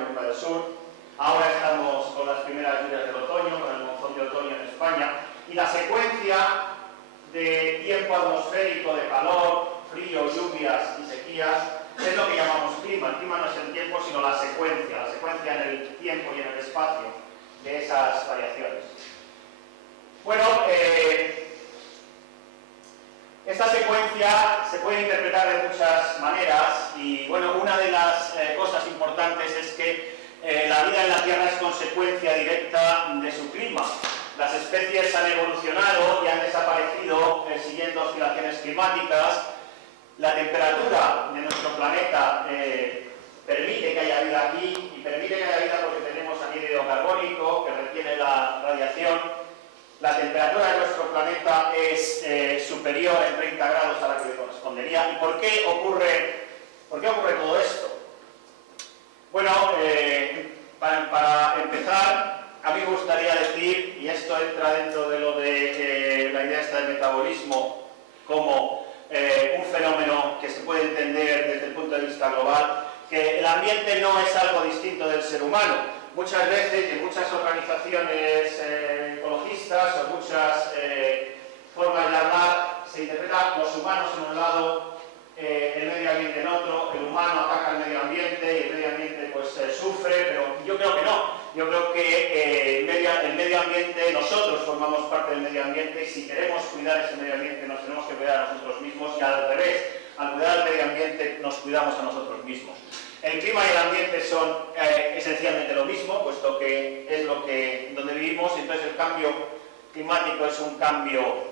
en Europa del Sur. Ahora estamos con las primeras lluvias del otoño, con el monzón de otoño en España. Y la secuencia de tiempo atmosférico, de calor, frío, lluvias y sequías, es lo que llamamos clima. El clima no es el tiempo, sino la secuencia en el tiempo y en el espacio de esas variaciones. Bueno, esta secuencia se puede interpretar de muchas maneras y, bueno, una de las cosas importantes es que la vida en la Tierra es consecuencia directa de su clima. Las especies han evolucionado y han desaparecido siguiendo oscilaciones climáticas. La temperatura de nuestro planeta permite que haya vida aquí y permite que haya vida porque tenemos anhídrido carbónico que retiene la radiación. La temperatura de nuestro planeta es superior en 30 grados a la que le correspondería. ¿Y por qué ocurre todo esto? Bueno, para empezar, a mí me gustaría decir, y esto entra dentro de lo de la idea esta del metabolismo como un fenómeno que se puede entender desde el punto de vista global, que el ambiente no es algo distinto del ser humano. Muchas veces, en muchas organizaciones ecologistas o muchas formas de hablar, se interpreta los humanos en un lado, el medio ambiente en otro, el humano ataca al medio ambiente y el medio ambiente pues sufre, pero yo creo que no. Yo creo que el medio ambiente, nosotros formamos parte del medio ambiente y si queremos cuidar ese medio ambiente nos tenemos que cuidar a nosotros mismos y al revés, al cuidar al medio ambiente nos cuidamos a nosotros mismos. El clima y el ambiente son esencialmente lo mismo, puesto que es donde vivimos, entonces el cambio climático es un cambio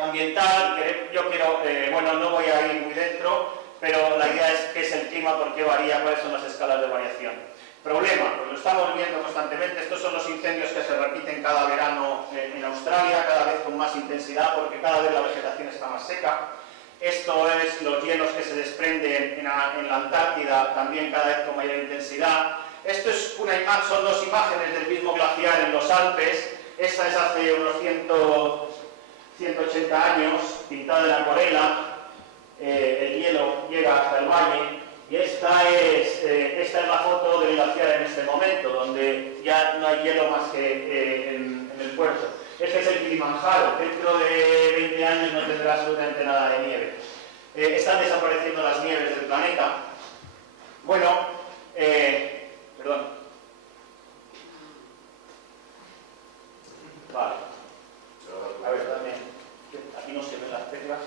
ambiental. Yo quiero, bueno, no voy a ir muy dentro, pero la idea es qué es el clima, por qué varía, cuáles son las escalas de variación. Problema, pues lo estamos viendo constantemente, estos son los incendios que se repiten cada verano en Australia, cada vez con más intensidad, porque cada vez la vegetación está más seca. Esto es los hielos que se desprenden en la Antártida, también cada vez con mayor intensidad. Esto es son dos imágenes del mismo glaciar en los Alpes. Esta es hace unos 180 años, pintada en acuarela. El hielo llega hasta el valle. Y esta es la foto del glaciar en este momento, donde ya no hay hielo más que en el puerto. Este es el Kilimanjaro. Dentro de 20 años no tendrá absolutamente nada de nieve. Están desapareciendo las nieves del planeta. Bueno, perdón. Vale. A ver, también. Aquí no se ven las teclas.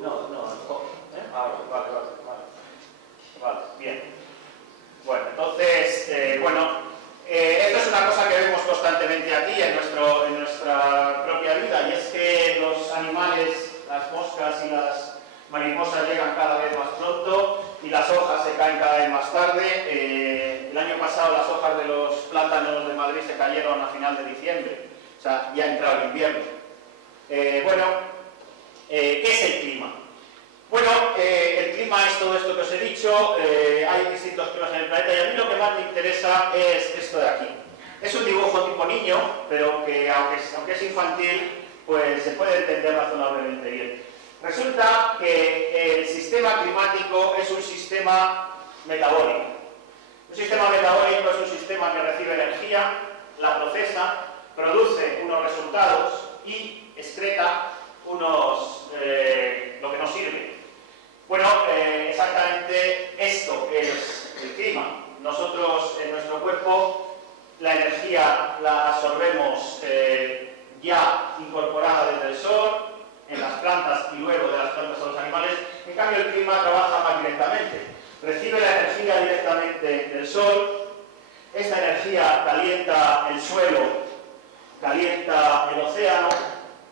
No. Vale, bien. Bueno, entonces, esto es una cosa que vemos constantemente aquí en nuestra propia vida, y es que los animales, las moscas y las mariposas llegan cada vez más pronto y las hojas se caen cada vez más tarde. El año pasado las hojas de los plátanos de Madrid se cayeron a final de diciembre, o sea, ya ha entrado el invierno. ¿Qué es el clima? Bueno, el clima es todo esto que os he dicho, hay distintos climas en el planeta y a mí lo que más me interesa es esto de aquí. Es un dibujo tipo niño, pero que aunque es infantil, pues se puede entender razonablemente bien. Resulta que el sistema climático es un sistema metabólico. Un sistema metabólico es un sistema que recibe energía, la procesa, produce unos resultados y excreta lo que nos sirve. Bueno, exactamente esto es el clima. Nosotros en nuestro cuerpo la energía la absorbemos ya incorporada desde el sol, en las plantas y luego de las plantas a los animales. En cambio el clima trabaja más directamente. Recibe la energía directamente del sol, esta energía calienta el suelo, calienta el océano.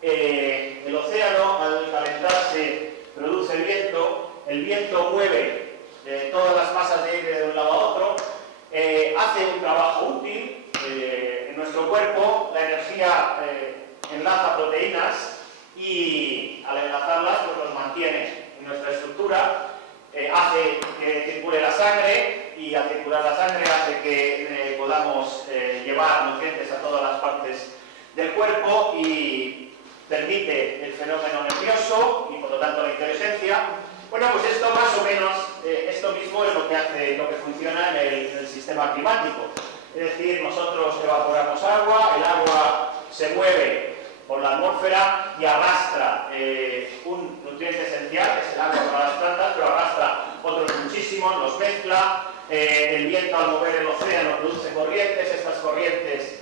El océano al calentarse produce el viento mueve todas las masas de aire de un lado a otro, hace un trabajo útil. En nuestro cuerpo la energía enlaza proteínas y al enlazarlas pues los mantiene en nuestra estructura, hace que circule la sangre y al circular la sangre hace que podamos llevar nutrientes a todas las partes del cuerpo y permite el fenómeno nervioso y por lo tanto la inteligencia. Bueno, pues esto más o menos sistema climático. Es decir, nosotros evaporamos agua, el agua se mueve por la atmósfera y arrastra un nutriente esencial, que es el agua para las plantas, pero arrastra otros muchísimos, los mezcla, el viento al mover el océano produce corrientes, estas corrientes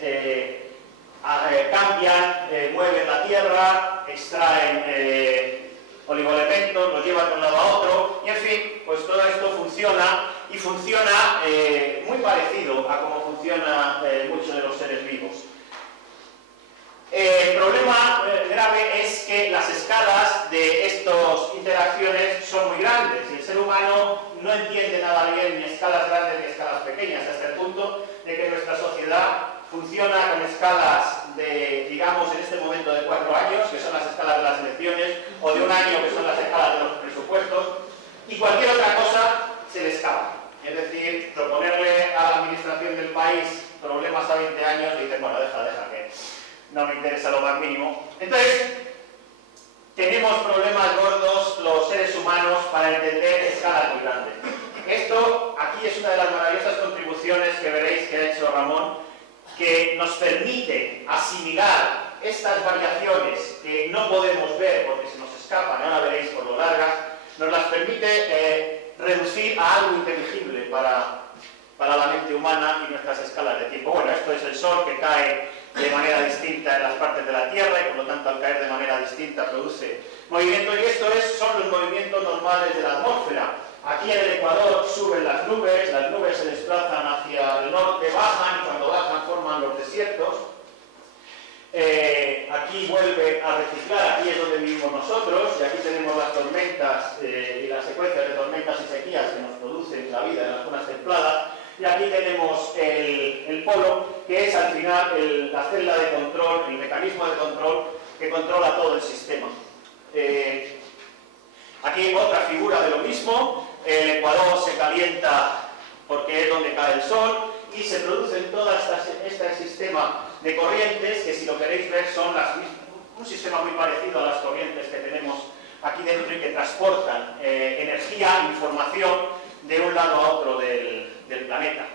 cambian, mueven la tierra, extraen oligoelementos, los llevan de un lado a otro, y en fin, pues todo esto funciona, y funciona muy parecido a cómo funcionan muchos de los seres vivos. El problema grave es que las escalas de estas interacciones son muy grandes y el ser humano no entiende nada bien ni escalas grandes ni escalas pequeñas, hasta el punto de que nuestra sociedad funciona con escalas de, digamos, en este momento de 4 años, que son las escalas de las elecciones, o de 1 año, que son las escalas de los presupuestos, y cualquier otra cosa se le escapa. Es decir, proponerle a la administración del país problemas a 20 años y dicen, bueno, deja, que no me interesa lo más mínimo. Entonces, tenemos problemas gordos los seres humanos para entender escalas muy grandes. Esto, aquí es una de las maravillosas contribuciones que veréis que ha hecho Ramón, que nos permite asimilar estas variaciones que no podemos ver porque se nos escapan, ahora veréis por lo largas, nos las permite reducir a algo inteligible para la mente humana y nuestras escalas de tiempo. Bueno, esto es el Sol que cae de manera distinta en las partes de la Tierra y por lo tanto al caer de manera distinta produce movimientos, y esto son los movimientos normales de la atmósfera. Aquí en el Ecuador suben las nubes se desplazan hacia el norte, bajan y cuando bajan forman los desiertos. Aquí vuelve a reciclar, aquí es donde vivimos nosotros, y aquí tenemos las tormentas y las secuencias de tormentas y sequías que nos producen la vida en las zonas templadas, y aquí tenemos el polo, que es al final la celda de control, el mecanismo de control que controla todo el sistema. Aquí otra figura de lo mismo, el Ecuador se calienta porque es donde cae el sol, y se producen todo este sistema de corrientes que, si lo queréis ver, son un sistema muy parecido a las corrientes que tenemos aquí dentro y que transportan energía, información de un lado a otro del planeta.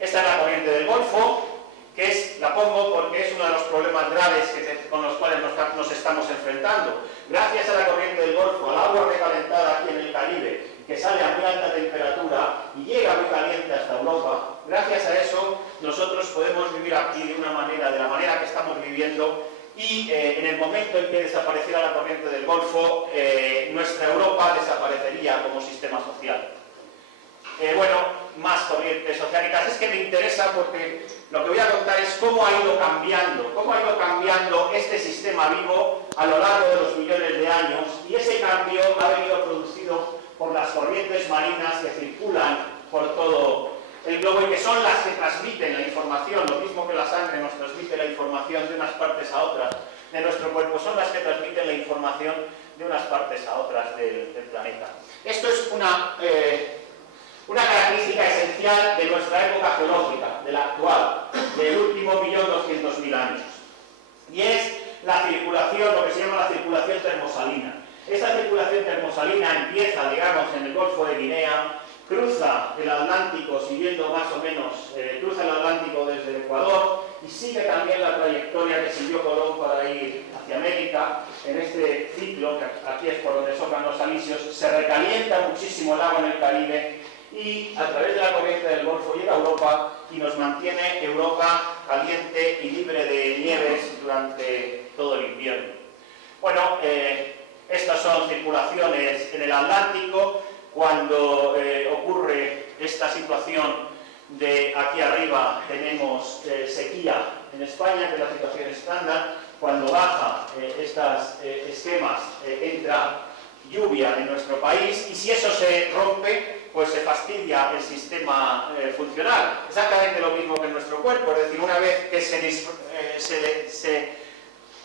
Esta es la corriente del Golfo, que la pongo porque es uno de los problemas graves con los cuales nos estamos enfrentando. Gracias a la corriente del Golfo, al agua recalentada aquí en el Caribe, que sale a muy alta temperatura y llega muy caliente hasta Europa, gracias a eso nosotros podemos vivir aquí de la manera que estamos viviendo, y en el momento en que desapareciera la corriente del Golfo, nuestra Europa desaparecería como sistema social. Bueno, más corrientes oceánicas. Es que me interesa porque lo que voy a contar es cómo ha ido cambiando este sistema vivo a lo largo de los millones de años, y ese cambio ha venido producido por las corrientes marinas que circulan por todo el globo y que son las que transmiten la información, lo mismo que la sangre nos transmite la información de unas partes a otras de nuestro cuerpo, son las que transmiten la información de unas partes a otras del planeta. Esto es una característica esencial de nuestra época geológica, de la actual, del último 1.200.000 años, y es la circulación, lo que se llama la circulación termosalina. Esta circulación termosalina empieza, digamos, en el Golfo de Guinea, cruza el Atlántico, siguiendo más o menos, cruza el Atlántico desde el Ecuador y sigue también la trayectoria que siguió Colón para ir hacia América. En este ciclo, que aquí es por donde soplan los alisios, se recalienta muchísimo el agua en el Caribe y a través de la corriente del Golfo llega a Europa y nos mantiene Europa caliente y libre de nieves durante todo el invierno. Bueno, estas son circulaciones en el Atlántico. Cuando ocurre esta situación de aquí arriba tenemos sequía en España, que es la situación estándar. Cuando baja estos esquemas entra lluvia en nuestro país, y si eso se rompe, pues se fastidia el sistema funcional. Exactamente lo mismo que en nuestro cuerpo, es decir, una vez que se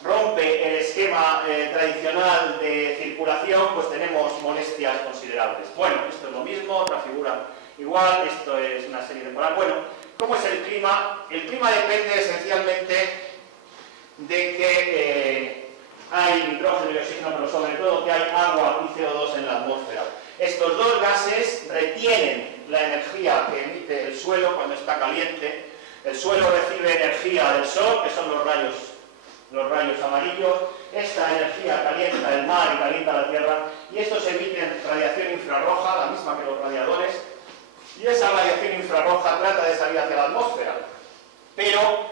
rompe el esquema tradicional de circulación, pues tenemos molestias considerables. Bueno, esto es lo mismo, otra figura igual, esto es una serie temporal. Bueno, ¿cómo es el clima? El clima depende esencialmente de que hay nitrógeno y oxígeno, pero sobre todo que hay agua y CO2 en la atmósfera. Estos dos gases retienen la energía que emite el suelo cuando está caliente. El suelo recibe energía del sol, que son los rayos amarillos. Esta energía calienta el mar y calienta la tierra, y estos emiten radiación infrarroja, la misma que los radiadores, y esa radiación infrarroja trata de salir hacia la atmósfera, pero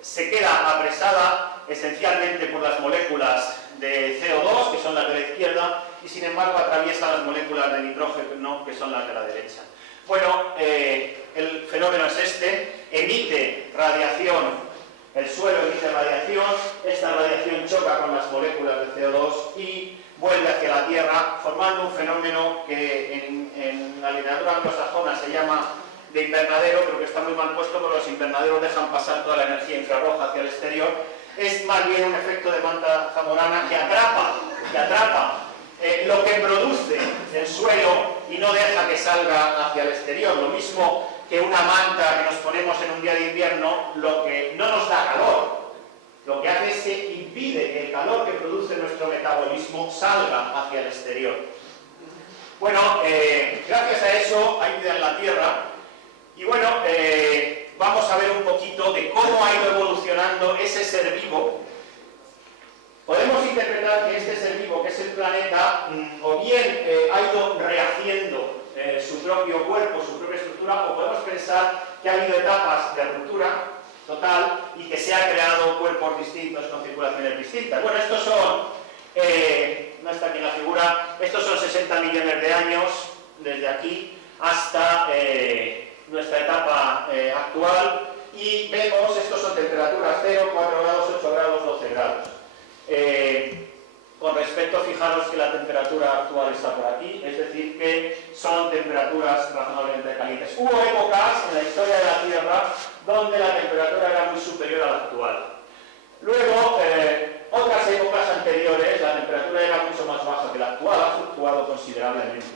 se queda apresada esencialmente por las moléculas de CO2, que son las de la izquierda, y sin embargo atraviesa las moléculas de nitrógeno, que son las de la derecha. Bueno, el fenómeno es este: emite radiación. El suelo emite radiación, esta radiación choca con las moléculas de CO2 y vuelve hacia la Tierra, formando un fenómeno que en la literatura anglosajona se llama de invernadero, pero que está muy mal puesto porque los invernaderos dejan pasar toda la energía infrarroja hacia el exterior. Es más bien un efecto de manta zamorana que atrapa lo que produce el suelo y no deja que salga hacia el exterior. Lo mismo que una manta que nos ponemos en un día de invierno, lo que no nos da calor, lo que hace es que impide que el calor que produce nuestro metabolismo salga hacia el exterior. Bueno, gracias a eso hay vida en la Tierra, y bueno, vamos a ver un poquito de cómo ha ido evolucionando ese ser vivo. Podemos interpretar que este ser vivo, que es el planeta, o bien ha ido rehaciendo su propio cuerpo, su propia estructura, o podemos pensar que ha habido etapas de ruptura total y que se han creado cuerpos distintos con circulaciones distintas. Bueno, estos son, no está aquí en la figura, estos son 60 millones de años desde aquí hasta nuestra etapa actual, y vemos, estos son temperaturas 0, 4 grados, 8 grados, 12 grados. Con respecto, fijaros que la temperatura actual está por aquí, es decir, que son temperaturas razonablemente calientes. Hubo épocas en la historia de la Tierra donde la temperatura era muy superior a la actual. Luego, otras épocas anteriores, la temperatura era mucho más baja que la actual, ha fluctuado considerablemente.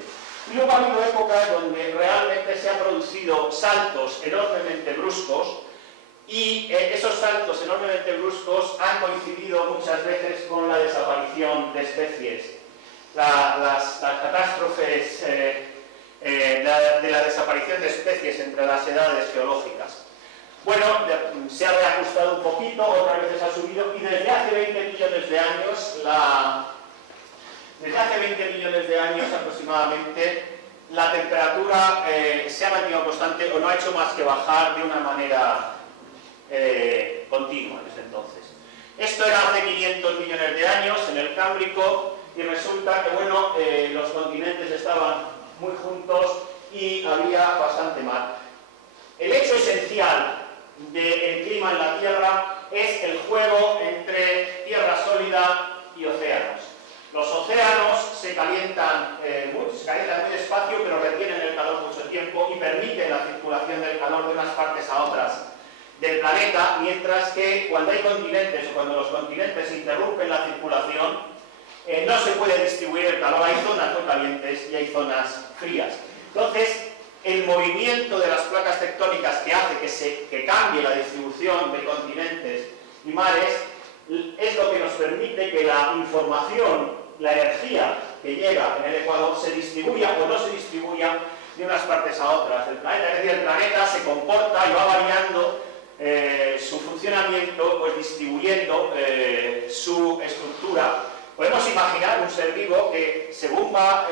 Y luego ha habido épocas donde realmente se han producido saltos enormemente bruscos, y esos saltos enormemente bruscos han coincidido muchas veces con la desaparición de especies. Las catástrofes de la desaparición de especies entre las edades geológicas. Bueno, se ha reajustado un poquito, otras veces ha subido, y desde hace 20 millones de años, aproximadamente, la temperatura se ha mantenido constante o no ha hecho más que bajar de una manera continua desde entonces. Esto era hace 500 millones de años en el Cámbrico, y resulta que bueno, los continentes estaban muy juntos y había bastante mar. El hecho esencial del clima en la Tierra es el juego entre tierra sólida y océanos. Los océanos se calientan muy despacio, pero retienen el calor mucho tiempo y permiten la circulación del calor de unas partes a otras del planeta, mientras que cuando hay continentes o cuando los continentes interrumpen la circulación, no se puede distribuir el calor. Hay zonas muy calientes y hay zonas frías. Entonces, el movimiento de las placas tectónicas que hace que cambie la distribución de continentes y mares es lo que nos permite que la información, la energía que llega en el Ecuador se distribuya o no se distribuya de unas partes a otras del planeta. Es decir, el planeta se comporta y va variando su funcionamiento, pues distribuyendo su estructura. Podemos imaginar un ser vivo que, según va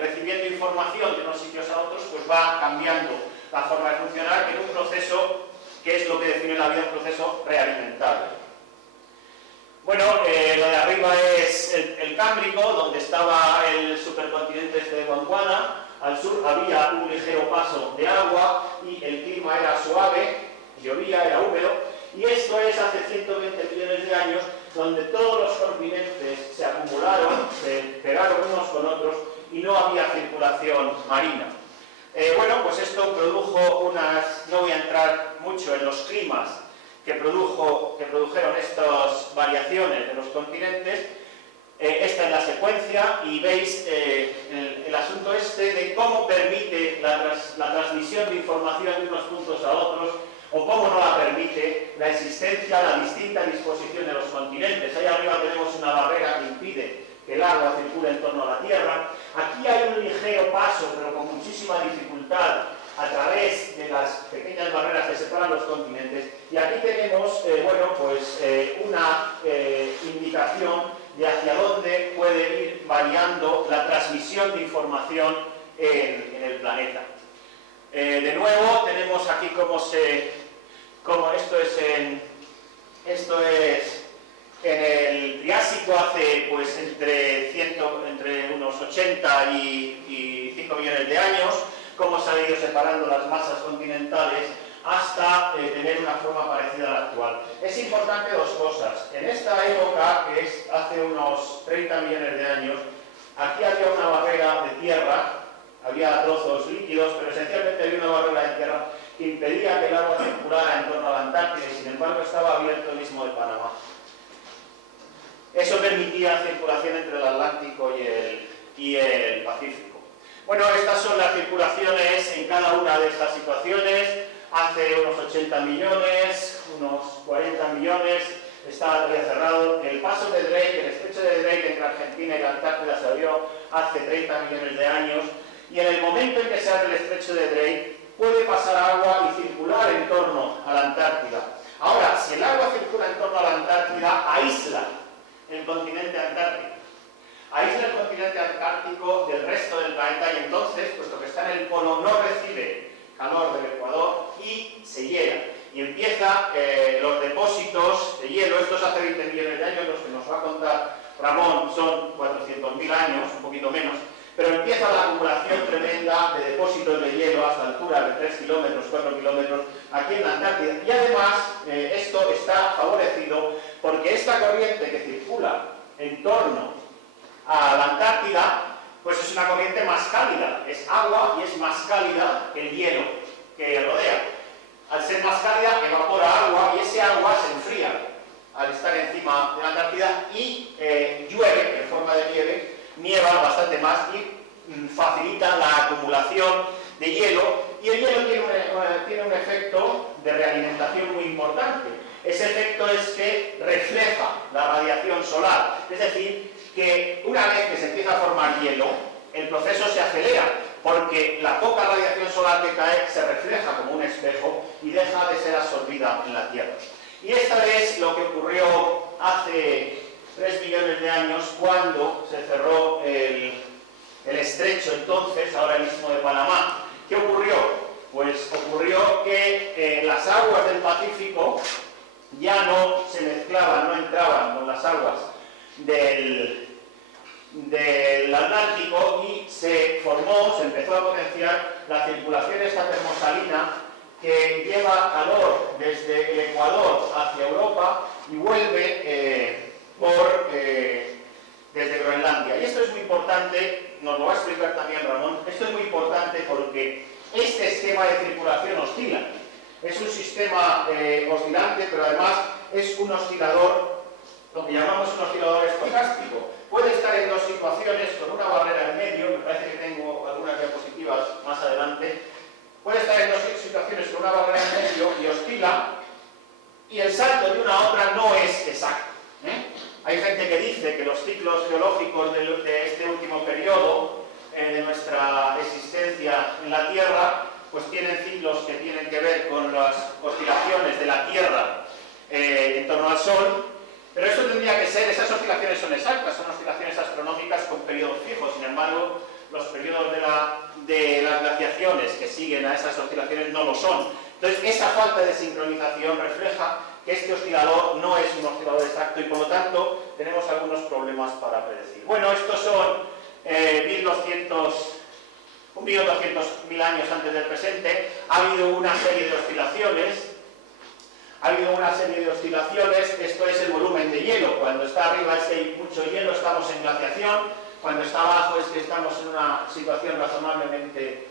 recibiendo información de unos sitios a otros, pues va cambiando la forma de funcionar en un proceso que es lo que define la vida, un proceso realimentario. Bueno, lo de arriba es el Cámbrico, donde estaba el supercontinente este de Gondwana. Al sur había un ligero paso de agua y el clima era suave, llovía, era húmedo, y esto es hace 120 millones de años, donde todos los continentes se acumularon, se pegaron unos con otros y no había circulación marina. Bueno, pues esto produjo unas, no voy a entrar mucho en los climas que produjeron estas variaciones de los continentes. Esta es la secuencia y veis el asunto este de cómo permite la transmisión de información de unos puntos a otros, o cómo no la permite la existencia, la distinta disposición de los continentes. Ahí arriba tenemos una barrera que impide que el agua circule en torno a la Tierra. Aquí hay un ligero paso, pero con muchísima dificultad, a través de las pequeñas barreras que separan los continentes. Y aquí tenemos, bueno, pues una indicación de hacia dónde puede ir variando la transmisión de información en el planeta. De nuevo, tenemos aquí cómo esto es en el Triásico hace pues entre unos 80 y 5 millones de años, cómo se han ido separando las masas continentales hasta tener una forma parecida a la actual. Es importante dos cosas. En esta época, que es hace unos 30 millones de años, aquí había una barrera de tierra, había trozos líquidos, pero esencialmente había una barrera de tierra que impedía que el agua circulara en torno a la Antártida y sin embargo estaba abierto el Istmo de Panamá. Eso permitía circulación entre el Atlántico y el Pacífico. Bueno, estas son las circulaciones en cada una de estas situaciones. Hace unos 80 millones, unos 40 millones, estaba todavía cerrado. El paso de Drake, el estrecho de Drake entre Argentina y la Antártida se abrió hace 30 millones de años. Y en el momento en que se abre el estrecho de Drake, puede pasar agua y circular en torno a la Antártida. Ahora, si el agua circula en torno a la Antártida, aísla el continente antártico. Aísla el continente antártico del resto del planeta y entonces, puesto que está en el polo, no recibe calor del ecuador y se hiela. Y empieza los depósitos de hielo. Estos hace 20 millones de años, los que nos va a contar Ramón son 400.000 años, un poquito menos, pero empieza la acumulación tremenda de depósitos de hielo hasta alturas de 3 kilómetros, 4 kilómetros, aquí en la Antártida. Y además, esto está favorecido porque esta corriente que circula en torno a la Antártida, pues es una corriente más cálida, es agua y es más cálida que el hielo que rodea. Al ser más cálida, evapora agua y ese agua se enfría al estar encima de la Antártida y llueve en forma de nieve, nieva bastante más y facilita la acumulación de hielo. Y el hielo tiene un efecto de realimentación muy importante. Ese efecto es que refleja la radiación solar, es decir, que una vez que se empieza a formar hielo, el proceso se acelera, porque la poca radiación solar que cae se refleja como un espejo y deja de ser absorbida en la Tierra. Y esta es lo que ocurrió hace 3 millones de años cuando se cerró el estrecho entonces, ahora el Istmo de Panamá. ¿Qué ocurrió? Pues ocurrió que las aguas del Pacífico ya no se mezclaban, no entraban con las aguas del Atlántico y se empezó a potenciar la circulación esta termosalina que lleva calor desde el Ecuador hacia Europa y vuelve desde Groenlandia. Y esto es muy importante, nos lo va a explicar también Ramón, esto es muy importante porque este esquema de circulación oscila. Es un sistema oscilante, pero además es un oscilador, lo que llamamos un oscilador estocástico. Puede estar en dos situaciones, con una barrera en medio, me parece que tengo algunas diapositivas más adelante. Puede estar en dos situaciones con una barrera en medio y oscila, y el salto de una a otra no es exacto. Hay gente que dice que los ciclos geológicos de este último periodo de nuestra existencia en la Tierra, pues tienen ciclos que tienen que ver con las oscilaciones de la Tierra en torno al Sol, pero eso tendría que ser, esas oscilaciones son exactas, son oscilaciones astronómicas con periodos fijos. Sin embargo, los periodos de las glaciaciones que siguen a esas oscilaciones no lo son. Entonces, esa falta de sincronización refleja que este oscilador no es un oscilador exacto y por lo tanto tenemos algunos problemas para predecir. Bueno, estos son 1.200.000 años antes del presente. Ha habido una serie de oscilaciones. Esto es el volumen de hielo. Cuando está arriba es que hay mucho hielo, estamos en glaciación. Cuando está abajo es que estamos en una situación razonablemente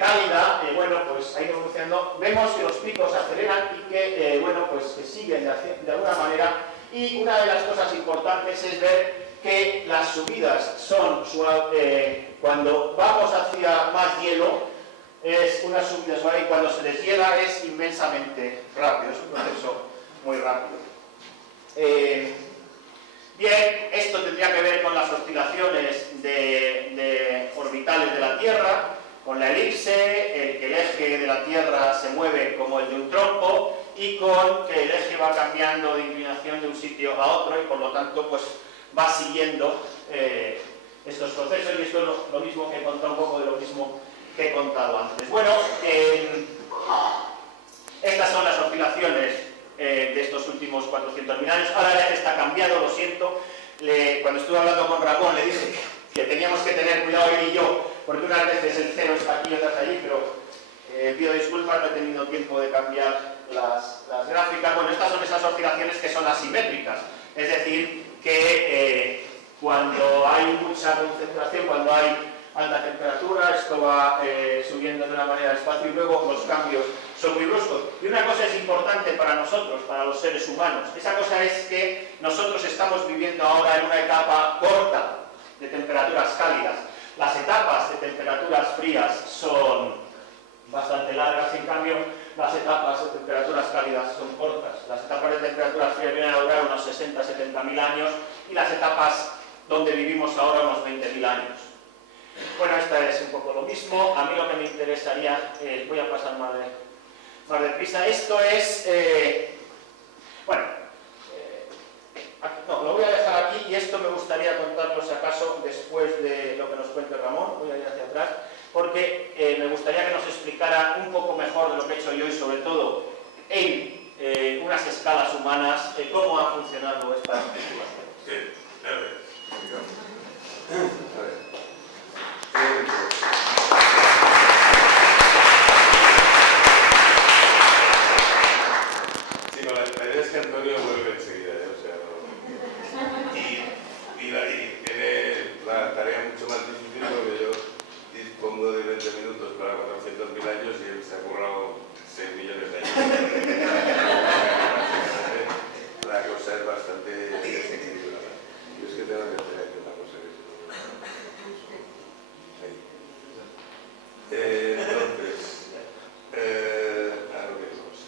cálida. Bueno, pues ha ido evolucionando. Vemos que los picos aceleran y que, bueno, pues que siguen de alguna manera. Y una de las cosas importantes es ver que las subidas son cuando vamos hacia más hielo, es una subida suave y cuando se deshiela es inmensamente rápido, es un proceso muy rápido. Bien, esto tendría que ver con las oscilaciones orbitales de la Tierra. con la elipse, que el eje de la Tierra se mueve como el de un trompo y con que el eje va cambiando de inclinación de un sitio a otro y por lo tanto pues va siguiendo estos procesos, y esto es lo mismo que he contado, un poco de lo mismo que he contado antes. Bueno, estas son las oscilaciones de estos últimos 400.000 años. Ahora el eje está cambiado, lo siento. Cuando estuve hablando con Ramón le dije que teníamos que tener cuidado él y yo, porque unas veces el cero está aquí y otras allí, pero pido disculpas, no he tenido tiempo de cambiar las gráficas. Bueno, estas son esas oscilaciones que son asimétricas, es decir, que cuando hay mucha concentración, cuando hay alta temperatura, esto va subiendo de una manera despacio y luego los cambios son muy bruscos. Y una cosa es importante para nosotros, para los seres humanos. Esa cosa es que nosotros estamos viviendo ahora en una etapa corta de temperaturas cálidas. Las etapas de temperaturas frías son bastante largas, en cambio las etapas de temperaturas cálidas son cortas. Las etapas de temperaturas frías vienen a durar unos 60.000-70.000 años y las etapas donde vivimos ahora unos 20.000 años. Bueno, esta es un poco lo mismo. A mí lo que me interesaría, voy a pasar más deprisa. Esto es, no, lo voy a dejar aquí y esto me gustaría contarlo si acaso después de lo que nos cuente Ramón. Voy a ir hacia atrás porque me gustaría que nos explicara un poco mejor de lo que he hecho yo y sobre todo en unas escalas humanas cómo ha funcionado esta articulación. Sí, a ver. Sí, no, la idea es que Antonio vuelve enseguida, o sea, no. Y tiene la tarea mucho más difícil porque yo dispongo de 20 minutos para 400.000 años y él se ha currado 6 millones de años. La cosa es bastante desequilibrada. Yo es que tengo que hacer aquí una cosa que entonces, a lo que vamos.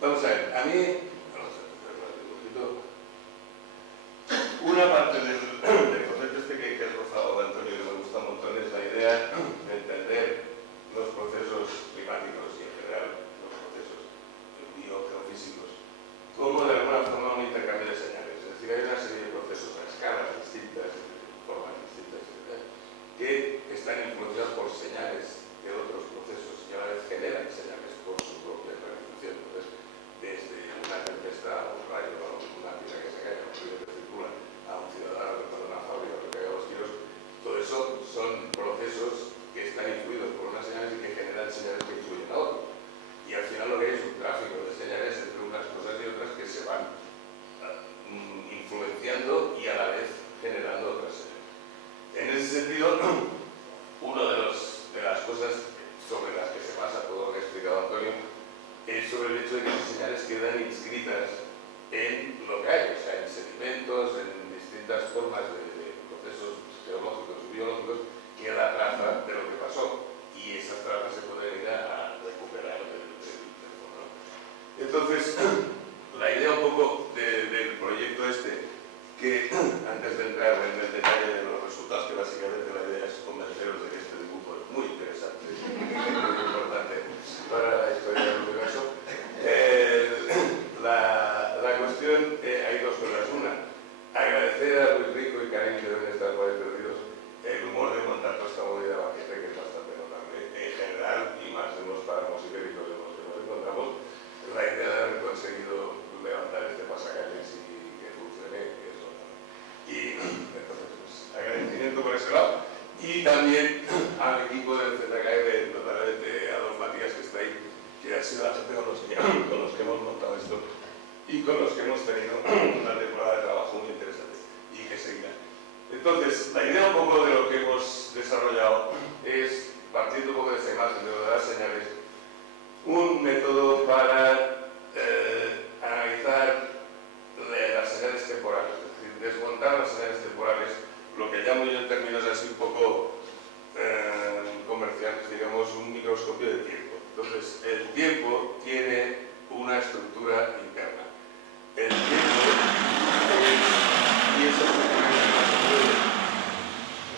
Vamos a ver, a mí, vamos a empezar un poquito. Una parte del concepto que has rozado, Antonio, que me gusta un montón, es la idea de entender los procesos climáticos y en general los procesos biogeofísicos como de alguna forma un intercambio de señales. Es decir, hay una serie de procesos a escalas distintas, formas distintas, etc., que están influenciados por señales de otros procesos y a la vez generan señales por su propia realización. Entonces, desde una tempestad, un rayo, una tira que se cae, un río que circula, a un ciudadano que pasa una fábrica que cae a los tiros, todo eso son procesos que están influidos por unas señales y que generan señales que influyen a otros. Y al final lo que hay es un tráfico de señales entre unas cosas y otras que se van influenciando y a la vez generando otras señales. En ese sentido, una de las cosas sobre las que se basa todo lo que ha explicado Antonio es sobre el hecho de que las señales quedan inscritas en lo que hay, o sea, en sedimentos, en distintas formas de procesos geológicos y biológicos, queda traza de lo que pasó y esas trazas se pueden ir a recuperar del fondo. Entonces, la idea un poco del proyecto este, que antes de entrar en el detalle de los resultados, que básicamente la idea es convenceros de que este dibujo es muy interesante, muy importante para la historia del universo. La cuestión, hay dos cosas. Una, agradecer a Luis Rico y Karim, que deben estar por ahí perdidos, el humor de montar toda esta movida baquete, que es bastante notable en general, y más en los páramos ibéricos en los que nos encontramos. La idea de haber conseguido levantar este pasacalles y que funcione, que es notable. Y entonces, pues, agradecimiento por ese lado. Y también al equipo del ZKR, notablemente a don Matías, que está ahí, que ha sido la gente con los que hemos montado esto y con los que hemos tenido una temporada de trabajo muy interesante y que seguirá. Entonces, la idea un poco de lo que hemos desarrollado es, partiendo un poco de esa imagen, de lo de las señales, un método para analizar las señales temporales, es decir, desmontar las señales temporales, lo que llamo yo en términos así un poco comerciales, digamos, un microscopio de tiempo. Entonces, el tiempo tiene una estructura interna. El tiempo y esa estructura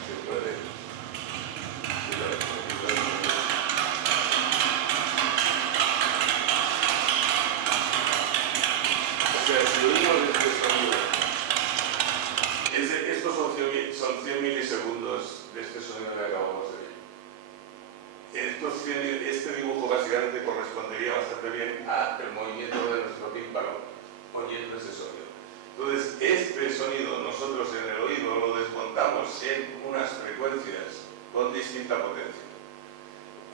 se puede este dibujo básicamente correspondería bastante bien al movimiento de nuestro tímpano oyendo ese sonido. Entonces, este sonido nosotros en el oído lo desmontamos en unas frecuencias con distinta potencia.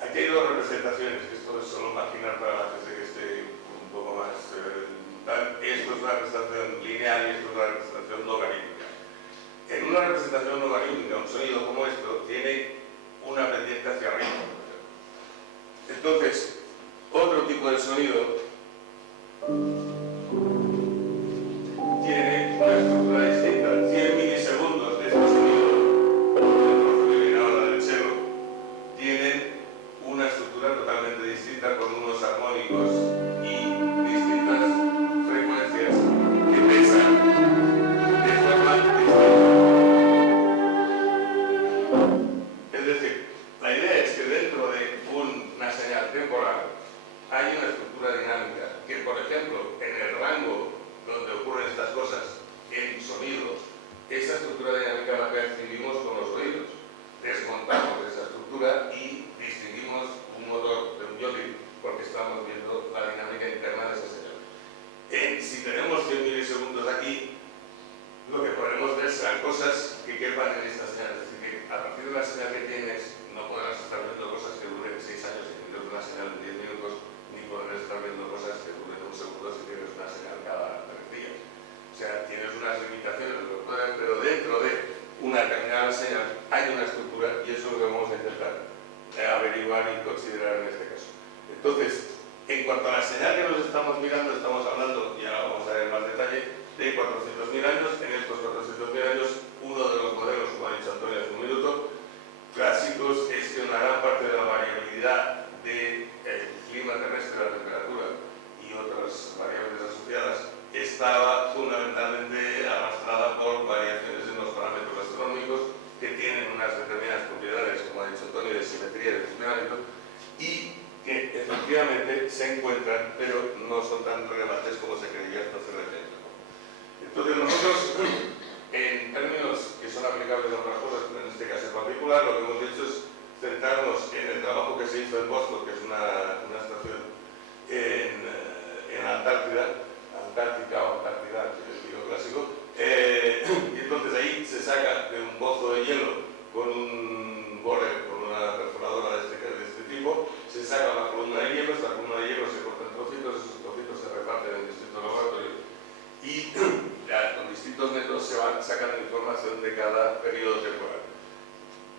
Aquí hay dos representaciones, que esto es solo imaginar para la gente que esté un poco más tal. Esto es una representación lineal y esto es una representación logarítmica. En una representación logarítmica, un sonido como esto tiene una pendiente hacia arriba. Entonces, otro tipo de sonido tiene una estructura distinta. 100 milisegundos de este sonido, el trozo que viene ahora del cello, tienen una estructura totalmente distinta con unos armónicos y distintas frecuencias que pesan de forma distinta. Es decir, la idea es que dentro de una señal temporal hay una estructura dinámica que, por ejemplo, en el rango donde ocurren estas cosas, en sonidos, esa estructura dinámica la percibimos con los oídos. Desmontamos esa estructura y distinguimos un motor de un yodel porque estamos viendo la dinámica interna de esa señal. Si tenemos 100 milisegundos aquí, lo que podremos ver serán cosas que quepan en esta señal. Es decir, que a partir de la señal que tienes, no podrás estar viendo cosas que duren 6 años si tienes una señal de 10 minutos, ni podrás estar viendo cosas que duren un segundo si tienes una señal cada 3 días. O sea, tienes unas limitaciones, pero dentro de una determinada señal hay una estructura y eso es lo que vamos a intentar averiguar y considerar en este caso. Entonces, en cuanto a la señal que nos estamos mirando, estamos hablando, ya vamos a ver en más detalle, de 400.000 años. En estos 400.000 años, uno de los modelos, como ha dicho Antonio hace un minuto, clásicos, es que una gran parte de la variabilidad del clima terrestre, la temperatura y otras variables asociadas estaba fundamentalmente arrastrada por variaciones en los parámetros astronómicos que tienen unas determinadas propiedades, como ha dicho Antonio, de simetría y de funcionamiento, y que efectivamente se encuentran, pero no son tan relevantes como se creía hasta hace reciente. Entonces nosotros, en términos que son aplicables a otras cosas, en este caso en particular, lo que hemos hecho es centrarnos en el trabajo que se hizo en Boston, que es una estación en Antártida o Antártida, que es el digo clásico, y entonces ahí se saca de un pozo de hielo con un borer, con una perforadora de este tipo, se saca una columna de hielo, esta columna de hielo se corta en trocitos, esos trocitos se reparten en distintos laboratorios y ya, con distintos métodos se van sacando información de cada periodo temporal.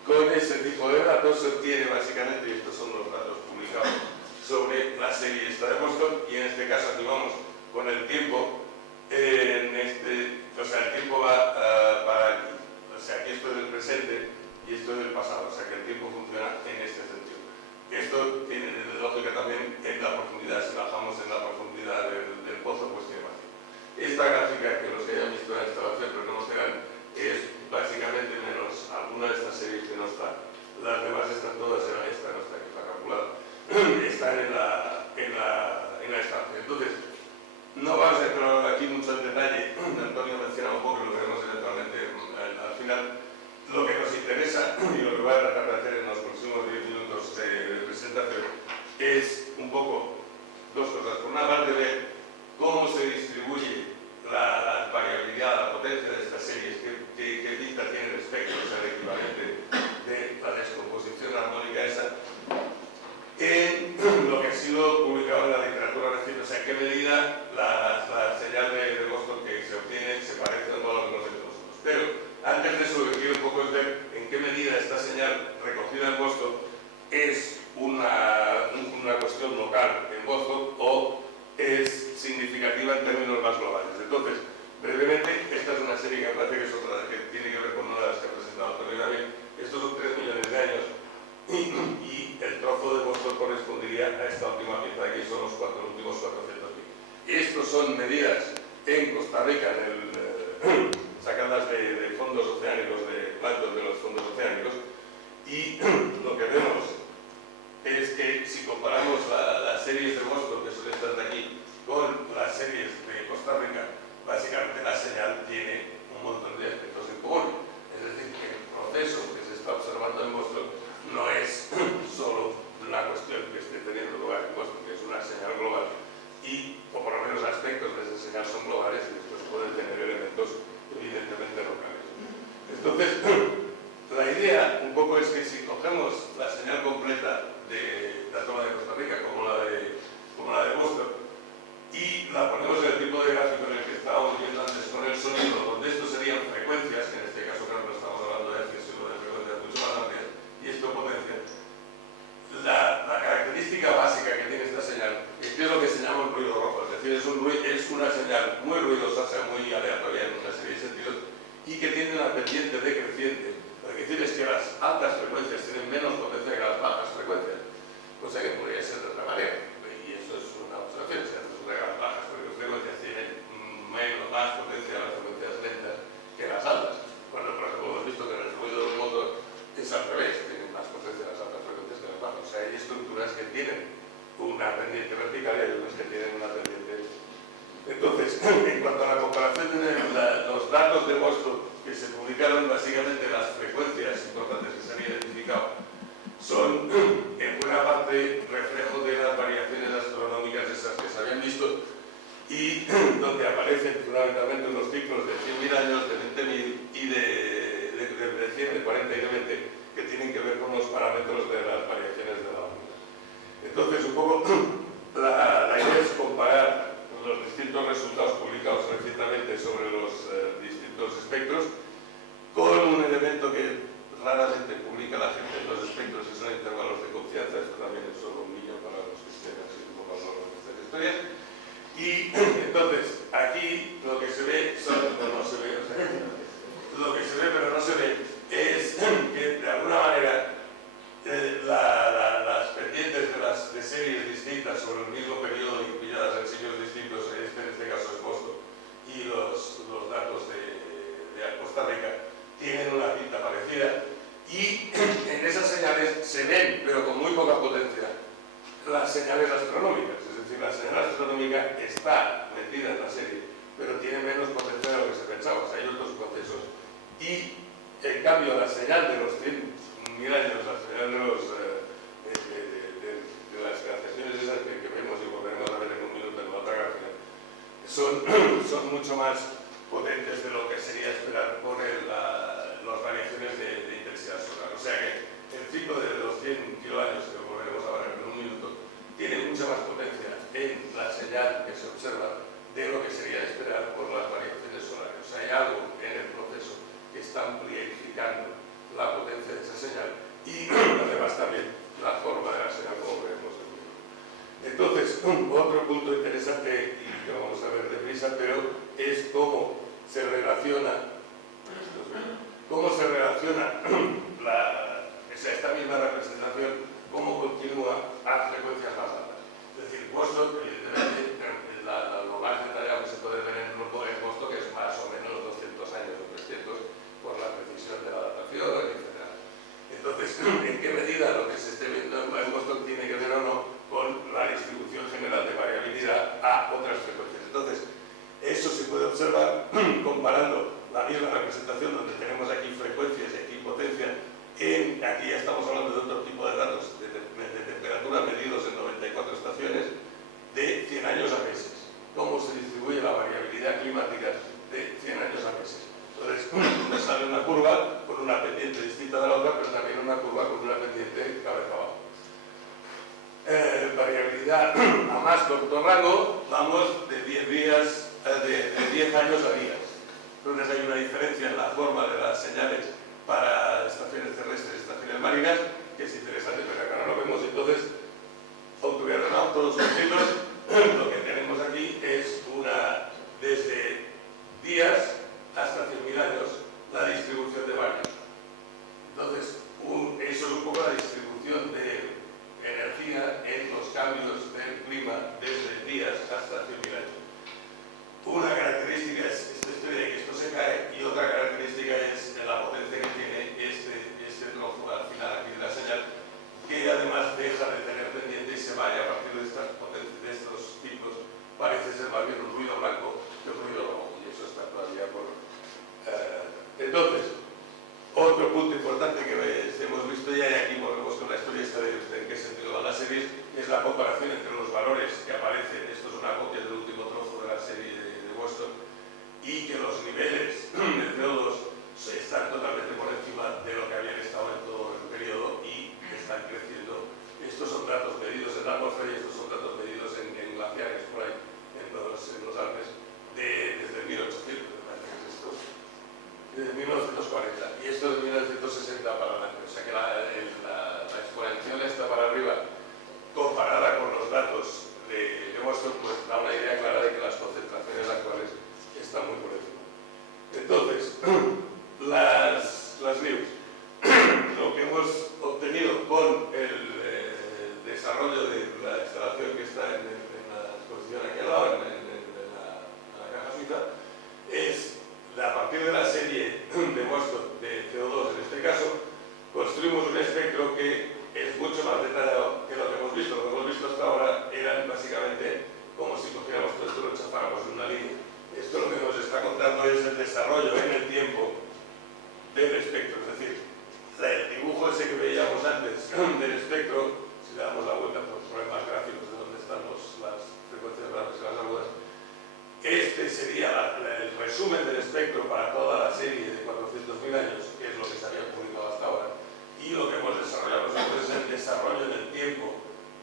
Con ese tipo de datos se obtiene básicamente, y estos son los datos publicados sobre la serie esta de Boston, y en este caso aquí vamos con el tiempo, o sea, el tiempo va para aquí, o sea, aquí esto es el presente y esto es el pasado, o sea, que el tiempo funciona en este sentido. Esto tiene lógica también en la profundidad, si bajamos en la profundidad del pozo, pues tiene más tiempo. Esta gráfica, que los que hayan visto la instalación reconocerán, es básicamente menos alguna de estas series que no están. Las demás están todas en esta, no está, que está calculada, están en la estancia. Entonces, no vamos a entrar aquí mucho en detalle, Antonio mencionaba un poco, lo veremos eventualmente al final. Lo que nos interesa, y lo que voy a tratar de hacer en los próximos 10 minutos de presentación, es un poco dos cosas. Por una parte, ver cómo se distribuye la variabilidad, la potencia de estas series, qué pinta tiene el espectro, o sea, el equivalente de la descomposición armónica esa, en lo que ha sido publicado en la literatura reciente, o sea, en qué medida la señal de Boston que se obtiene se parece a todo lo que conocemos nosotros. Pero antes de eso, lo que quiero un poco es ver en qué medida esta señal recogida en Boston es una cuestión local en Boston o es significativa en términos más globales. Entonces, brevemente, esta es una serie que me parece que es otra que tiene que ver con una de las que ha presentado Antonio David. Estos son 3 millones de años y el trozo de Boston correspondería a esta última pieza de aquí, son los últimos 400.000. Estos son medidas en Costa Rica, sacadas de fondos oceánicos, de datos de los fondos oceánicos, y lo que vemos es que si comparamos las series de Boston, que son estas de aquí, con las series de Costa Rica, básicamente la señal tiene un montón de aspectos en común. Es decir, que el proceso que se está observando en Boston no es solo una pendiente decreciente. Lo que quiere decir es que las altas frecuencias tienen menos potencia que las bajas frecuencias, cosa que podría ser de otra manera. Y eso es una observación. Si las bajas frecuencias tienen más potencia las frecuencias lentas que las altas. Cuando, por ejemplo, hemos visto que en el ruido del motor es al revés, tienen más potencia las altas frecuencias que las bajas. O sea, hay estructuras que tienen una pendiente vertical y hay otras que tienen una pendiente. Entonces, en cuanto a la comparación de los datos de Boston que se publicaron, básicamente las frecuencias importantes que se han identificado son en buena parte reflejo de las variaciones astronómicas esas que se habían visto y donde aparecen fundamentalmente unos ciclos de 100.000 años, de 20.000 y de 100, de 40 y de 20 que tienen que ver con los parámetros de las variaciones de la órbita. Entonces, un poco la idea es comparar los distintos resultados publicados recientemente sobre los distintos espectros con un elemento que raramente publica la gente en los espectros, que son intervalos de confianza. Esto también es solo un niño para los que estén así un poco hablando de estas historias. Y entonces, aquí lo que se ve son, no se ve, o sea, lo que se ve pero no se ve es que de alguna manera las pendientes de series distintas sobre el mismo periodo y pilladas en sitios distintos, en este caso es Boston, y los datos de Costa Rica tienen una cinta parecida y en esas señales se ven, pero con muy poca potencia, las señales astronómicas. Es decir, la señal astronómica está metida en la serie, pero tiene menos potencia de lo que se pensaba. O sea, hay otros procesos. Y, en cambio, la señal de los 100.000 años, la señal de las glaciaciones esas que vemos y volveremos a ver en un minuto en la otra gráfica, son mucho más potentes de lo que sería esperar por las variaciones de intensidad solar. O sea que el ciclo de los 100 kiloaños, que volveremos a ver en un minuto, tiene mucha más potencia en la señal que se observa de lo que sería esperar por las variaciones solares. O sea, hay algo en el proceso que está amplificando la potencia de esa señal y además también la forma de la señal, como veremos en un minuto. Entonces, otro punto interesante, y que vamos a ver deprisa, pero es cómo se relaciona esta misma representación, cómo continúa a frecuencias más altas. Es decir, Boston, evidentemente, lo más detallado que se puede ver en el grupo es Boston, que es más o menos 200 años o 300 por la precisión de la datación, etc. Entonces, ¿en qué medida lo que se esté viendo en Boston tiene que ver o no con la distribución general de variabilidad a otras frecuencias? Entonces, eso se puede observar comparando la misma representación donde tenemos aquí frecuencias y aquí potencia. Aquí ya estamos hablando de otro tipo de datos de temperatura medidos en 94 estaciones de 100 años a meses. Cómo se distribuye la variabilidad climática de 100 años a meses. Entonces, nos sale una curva con una pendiente distinta de la otra, pero también una curva con una pendiente cabeza abajo. Variabilidad a más corto rango, vamos de 10 días, de 10 años a días. Entonces hay una diferencia en la forma de las señales para estaciones terrestres y estaciones marinas, que es interesante, pero acá no lo vemos. Entonces, aunque ordenado todos los ciclos, lo que tenemos aquí es desde días hasta 100.000 años, la distribución de varios. Entonces, eso es un poco la distribución de energía en los cambios del clima desde días hasta 100.000 años. Una característica es esta historia de que esto se cae, y otra característica es la potencia que tiene este trozo al final aquí de la señal, que además deja de tener pendiente y se vaya a partir de estos ciclos. Parece ser más bien un ruido blanco que un ruido rojo, y eso está todavía por... Entonces, otro punto importante que hemos visto ya, y aquí volvemos con la historia esta de en qué sentido van las series, es la comparación entre los valores que aparecen. Esto es una copia del último trozo de la serie de Boston, y que los niveles de CO2 están totalmente por encima de lo que habían estado en todo el periodo y están creciendo. Estos son datos medidos en la atmósfera y estos son datos medidos en glaciares por ahí, en los Alpes, desde 1800, desde 1940, y esto de 1960 para adelante. O sea que la exponencial está para arriba, comparada con los datos de Boston, pues da una idea clara de que las concentraciones actuales están muy por encima. Entonces, la una línea. Esto lo que nos está contando es el desarrollo en el tiempo del espectro, es decir, el dibujo ese que veíamos antes del espectro, si le damos la vuelta por los problemas gráficos de dónde están las frecuencias graves y las agudas, este sería el resumen del espectro para toda la serie de 400.000 años, que es lo que se había publicado hasta ahora, y lo que hemos desarrollado nosotros es el desarrollo en el tiempo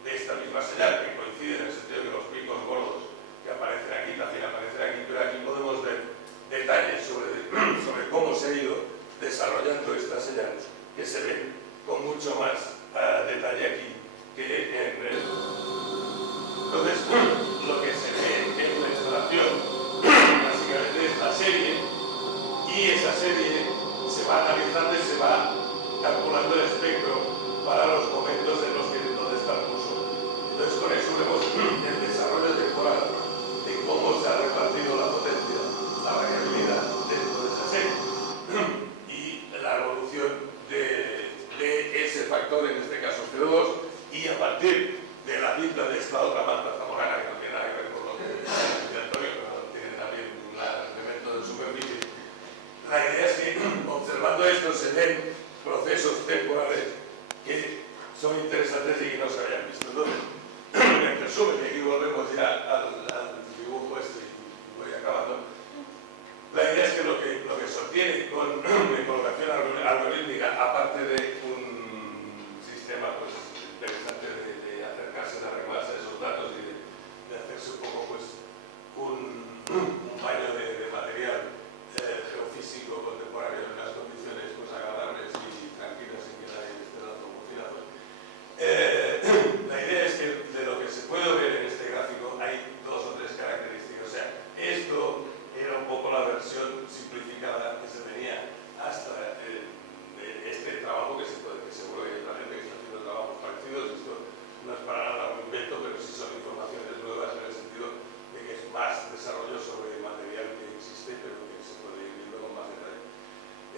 de esta misma señal, que coincide en el sentido de que los picos gordos que aparecen aquí también aparecen aquí, pero aquí podemos ver detalles sobre cómo se ha ido desarrollando esta señal, que se ve con mucho más detalle aquí que en el... Entonces, lo que se ve en la instalación básicamente es la serie, y esa serie se va analizando y se va calculando el espectro para los momentos en los que donde está el pulso. Entonces, con eso vemos el desarrollo temporal de cómo se ha repartido la potencia, la variabilidad dentro de esa serie y la evolución de ese factor, en este caso CO2, y a partir de la cinta de esta otra manta zamorana, que no tiene nada que ver con lo que dice Antonio, pero tiene también un elemento de superficie. La idea es que, observando esto, se ven procesos temporales que son interesantes y que no se habían visto. Entonces, en resumen, y aquí volvemos ya al dibujo este y voy acabando. La idea es que lo que se obtiene con colocación algorítmica, aparte de un sistema pues, interesante de acercarse, de arreglarse a esos datos y de hacerse un poco pues, un baño de material geofísico contemporáneo en unas condiciones pues, agradables y tranquilas sin que nadie esté dando bocinazos. La idea es que de lo que se puede ver en este gráfico hay dos o tres características. O sea, esto era un poco la versión simplificada que se tenía hasta este trabajo que seguro que hay otra gente que está haciendo trabajos parecidos. Esto no es para nada un invento, pero sí son informaciones nuevas en el sentido de que es más desarrollo sobre material que existe, pero que se puede ir viendo con más detalle.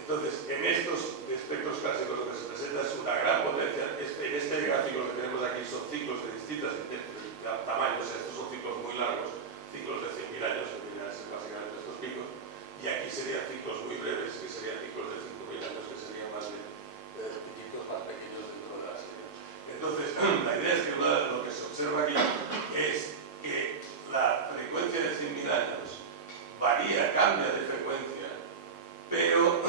Entonces, en estos espectros clásicos lo que se presenta es una gran potencia. En este gráfico lo que tenemos aquí son ciclos de distintos tamaños, estos son ciclos muy largos, ciclos de 100.000 años, que vienen a ser básicamente estos picos, y aquí serían ciclos muy breves, que serían ciclos de 5.000 años, que serían más de piquitos más pequeños dentro de la serie. Entonces, la idea es que lo que se observa aquí es que la frecuencia de 100.000 años varía, cambia de frecuencia, pero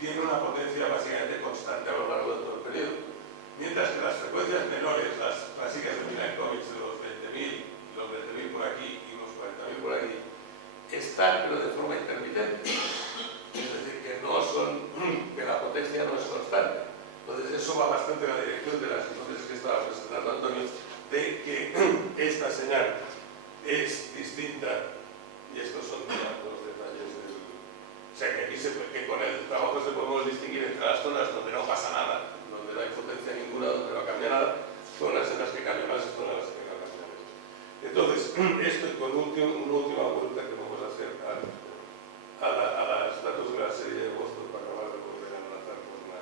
tiene una potencia básicamente constante a lo largo de todo el periodo. Mientras que las frecuencias menores, las clásicas de Milankovitch, de los 20.000, los 20.000 por aquí y los 40.000 por aquí, están pero de forma intermitente. Es decir, que la potencia no es constante. Entonces eso va bastante en la dirección de las hipótesis que estaba presentando Antonio, de que esta señal es distinta, y estos son los detalles del... O sea, que aquí que con el trabajo se podemos distinguir entre las zonas donde no pasa nada, donde no hay potencia ninguna, donde no cambia nada, zonas en las que cambia más y zonas en las que no cambia menos. Entonces, esto con una última vuelta que vamos a hacer a los datos de la serie de Boston para acabar de volver a enlazar con la...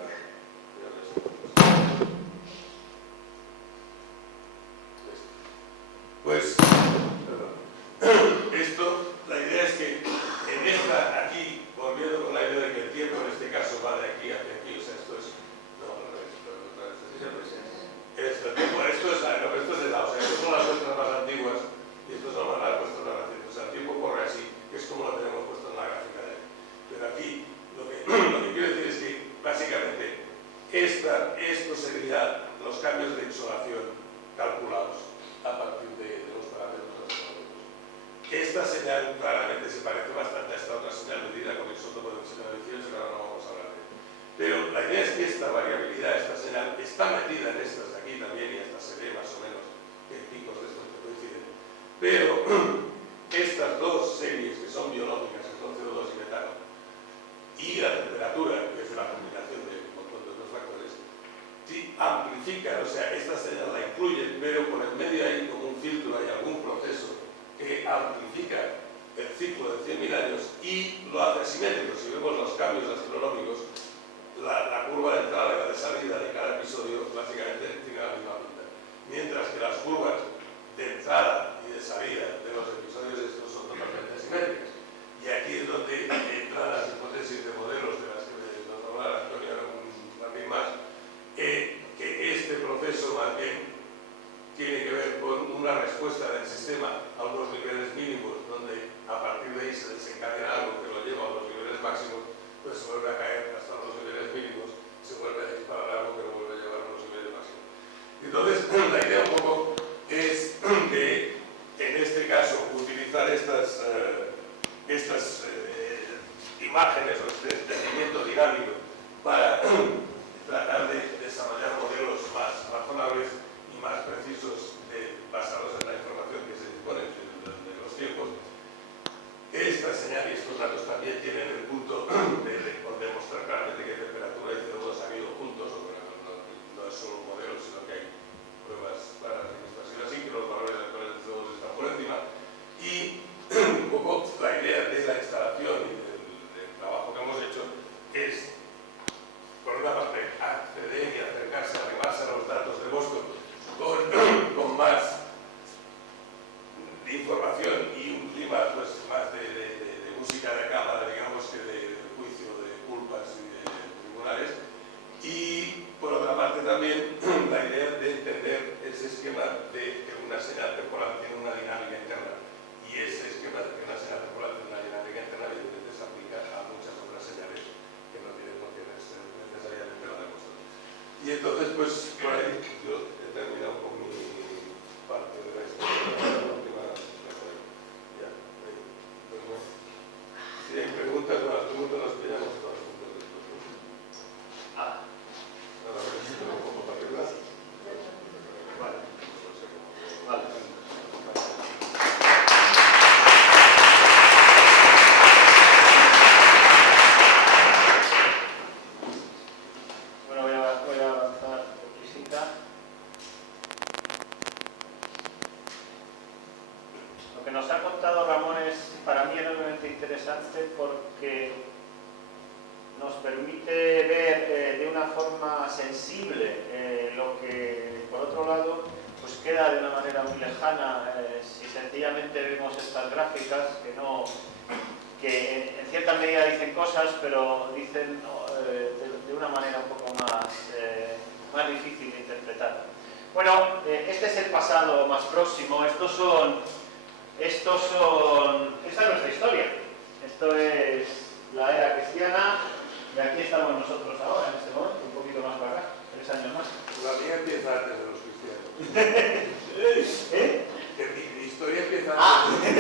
Pues, perdón. Esto, la idea es que en esta, aquí, volviendo con la idea de que el tiempo en este caso va de aquí hacia aquí, o sea, esto es... No, al revés, esto es de lado, o sea, estas son las muestras más antiguas y estos son las muestras más recientes, o sea, el tiempo corre así, que es como lo tenemos puesto en la gráfica de ahí. Pero aquí, lo que quiero decir es que, básicamente, esto serían los cambios de insolación calculados a partir de los parámetros astronómicos. Esta señal claramente se parece bastante a esta otra señal medida con el isótopo del siglo XVIII, que ahora no vamos a hablar de ello. Pero la idea es que esta variabilidad, esta señal, está metida en estas de aquí también, y esta se ve más o menos en picos de estos que coinciden. Pero estas dos series que son biológicas, que son CO2 y metano, y la temperatura, que es una combinación de un montón de otros factores, sí, amplifican, o sea, esta señal la incluyen, pero por el medio hay como un filtro, hay algún proceso que amplifica el ciclo de 100.000 años y lo hace asimétrico. Si vemos los cambios astronómicos, la curva de entrada y la de salida de cada episodio básicamente tiene la misma pinta. Mientras que las curvas de entrada y de salida de los episodios estos son totalmente eso más bien tiene que ver con una respuesta del sistema a unos niveles mínimos, donde a partir de ahí se desencadena algo que lo lleva a los niveles máximos, pues se vuelve a caer hasta los niveles mínimos, se vuelve a disparar algo que lo vuelve a llevar a los niveles máximos. Entonces, la idea un poco es que, en este caso, utilizar estas imágenes o este entendimiento dinámico para tratar de desarrollar modelos más razonables y más precisos basados en la información que se dispone de los tiempos. Esta señal y estos datos también tienen el punto de demostrar claramente que temperatura y CO2 han ido juntos, no es solo un modelo, sino que hay pruebas para registración así, que los valores actuales de CO2 están por encima. Y un poco la idea de la instalación y del trabajo que hemos hecho es, por una parte, acceder y acercarse, arrimarse a los datos de Boston con más información y un clima pues, más de música de cámara, digamos, que de juicio de culpas y de tribunales. Y, por otra parte, también la idea de entender ese esquema de que una señal temporal tiene una dinámica interna. Y ese esquema de que una señal temporal tiene una dinámica interna, evidentemente, se aplica a muchas otras señales que no tienen por qué ser necesariamente la de Boston. Y entonces, pues, por ahí yo he terminado con mi parte de la historia. Ya, pues bueno. Si hay preguntas, las preguntas las pillamos todas juntas después. Ahora a ver si tengo un poco para arriba. Vale. Vale. Nos ha contado Ramón es para mí enormemente interesante porque nos permite ver de una forma sensible lo que por otro lado pues queda de una manera muy lejana si sencillamente vemos estas gráficas que en cierta medida dicen cosas pero dicen de una manera un poco más difícil de interpretar. Bueno, este es el pasado más próximo, esta es nuestra historia. Esto es la era cristiana y aquí estamos nosotros ahora, en este momento, un poquito más para acá, 3 años más. La mía empieza antes de los cristianos. Que mi historia empieza antes.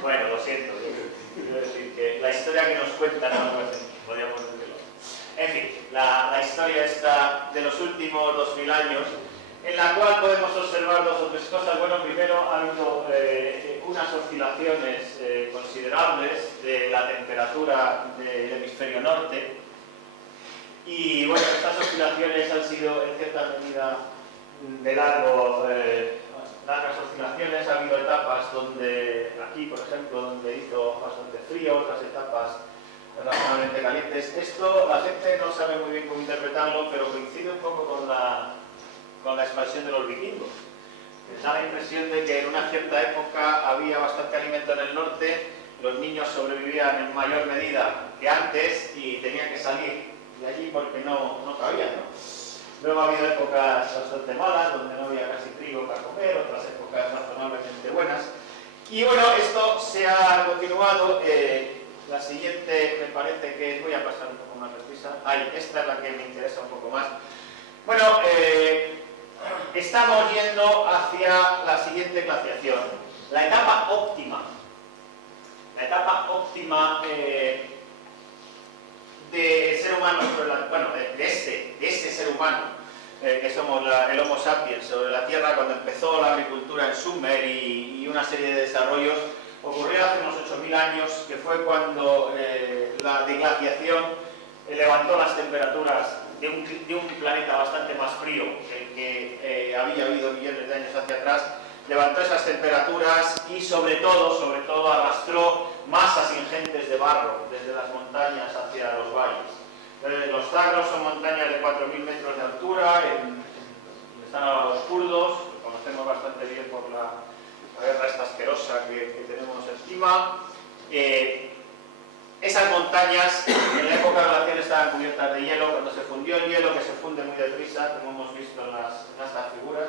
Bueno, lo siento. Quiero decir que la historia que nos cuentan algo así, podríamos decirlo. En fin, la historia está de los últimos 2000 años, en la cual podemos observar 2 o 3 cosas. Bueno, primero ha habido unas oscilaciones considerables de la temperatura del hemisferio norte y bueno, estas oscilaciones han sido en cierta medida de largas oscilaciones. Ha habido etapas donde, aquí por ejemplo, donde hizo bastante frío, otras etapas razonablemente calientes. Esto la gente no sabe muy bien cómo interpretarlo, pero coincide un poco con la expansión de los vikingos. Da la impresión de que en una cierta época había bastante alimento en el norte, los niños sobrevivían en mayor medida que antes y tenían que salir de allí porque no cabían, ¿no? Luego ha habido épocas bastante malas, donde no había casi trigo para comer, otras épocas razonablemente buenas. Y bueno, esto se ha continuado. La siguiente me parece que voy a pasar un poco más deprisa. Esta es la que me interesa un poco más. Bueno, estamos yendo hacia la siguiente glaciación, la etapa óptima. La etapa óptima del ser humano sobre de este ser humano que somos el Homo sapiens sobre la Tierra cuando empezó la agricultura en Sumer y una serie de desarrollos. Ocurrió hace unos 8000 años, que fue cuando la deglaciación levantó las temperaturas de un planeta bastante más frío que el que había habido millones de años hacia atrás. Levantó esas temperaturas y sobre todo arrastró masas ingentes de barro desde las montañas hacia los valles. Los Zagros son montañas de 4000 metros de altura, donde están ahora los kurdos, lo conocemos bastante bien por la guerra esta asquerosa que tenemos encima. Esas montañas en la época glacial estaban cubiertas de hielo. Cuando se fundió el hielo, que se funde muy de prisa, como hemos visto en estas figuras.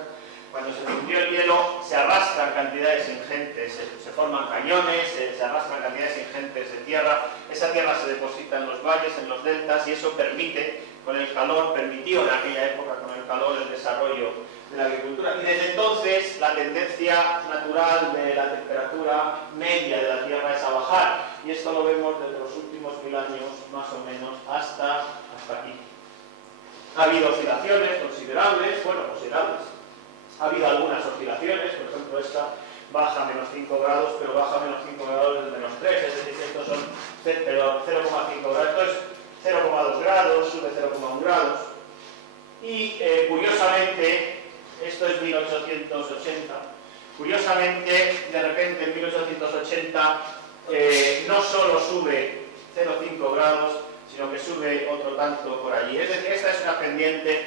Cuando se fundió el hielo, se arrastran cantidades ingentes, se forman cañones, se arrastran cantidades ingentes de tierra. Esa tierra se deposita en los valles, en los deltas, y eso permite, con el calor, permitió en aquella época, con el calor, el desarrollo de la agricultura. Y desde entonces, la tendencia natural de la temperatura media de la tierra es a bajar. Y esto lo vemos desde los últimos 1000 años, más o menos, hasta aquí. Ha habido oscilaciones considerables, Ha habido algunas oscilaciones, por ejemplo esta baja a -5 grados, pero baja a -5 grados desde -3, es decir, estos son 0,5 grados, esto es 0,2 grados, sube 0,1 grados. Y curiosamente, esto es 1880, curiosamente, de repente en 1880 no solo sube 0,5 grados, sino que sube otro tanto por allí. Es decir, esta es una pendiente,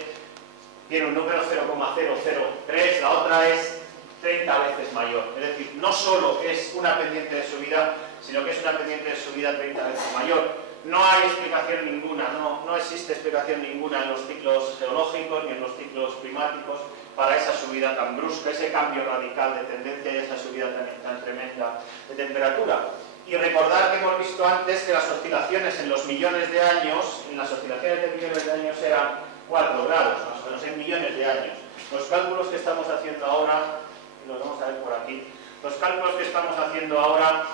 tiene un número 0,003, la otra es 30 veces mayor. Es decir, no solo es una pendiente de subida, sino que es una pendiente de subida 30 veces mayor. No hay explicación ninguna, no existe explicación ninguna en los ciclos geológicos ni en los ciclos climáticos para esa subida tan brusca, ese cambio radical de tendencia y esa subida tan tremenda de temperatura. Y recordar que hemos visto antes que las oscilaciones en los millones de años, eran 4 grados, más o menos, en millones de años. Los cálculos que estamos haciendo ahora, los vamos a ver por aquí, los cálculos que estamos haciendo ahora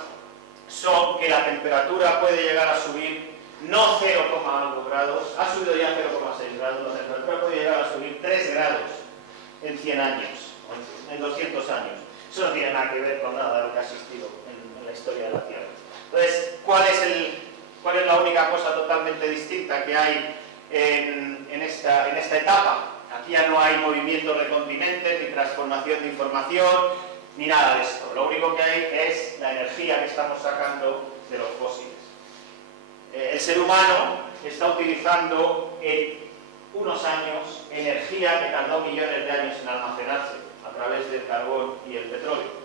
son que la temperatura puede llegar a subir no 0,algo grados, ha subido ya 0,6 grados, la temperatura puede llegar a subir 3 grados en 100 años, en 200 años. Eso no tiene nada que ver con nada de lo que ha existido en la historia de la Tierra. Entonces, ¿cuál es la única cosa totalmente distinta que hay en esta etapa? Aquí ya no hay movimientos de continentes, ni transformación de información, ni nada de esto. Lo único que hay es la energía que estamos sacando de los fósiles. El ser humano está utilizando en unos años energía que tardó millones de años en almacenarse a través del carbón y el petróleo.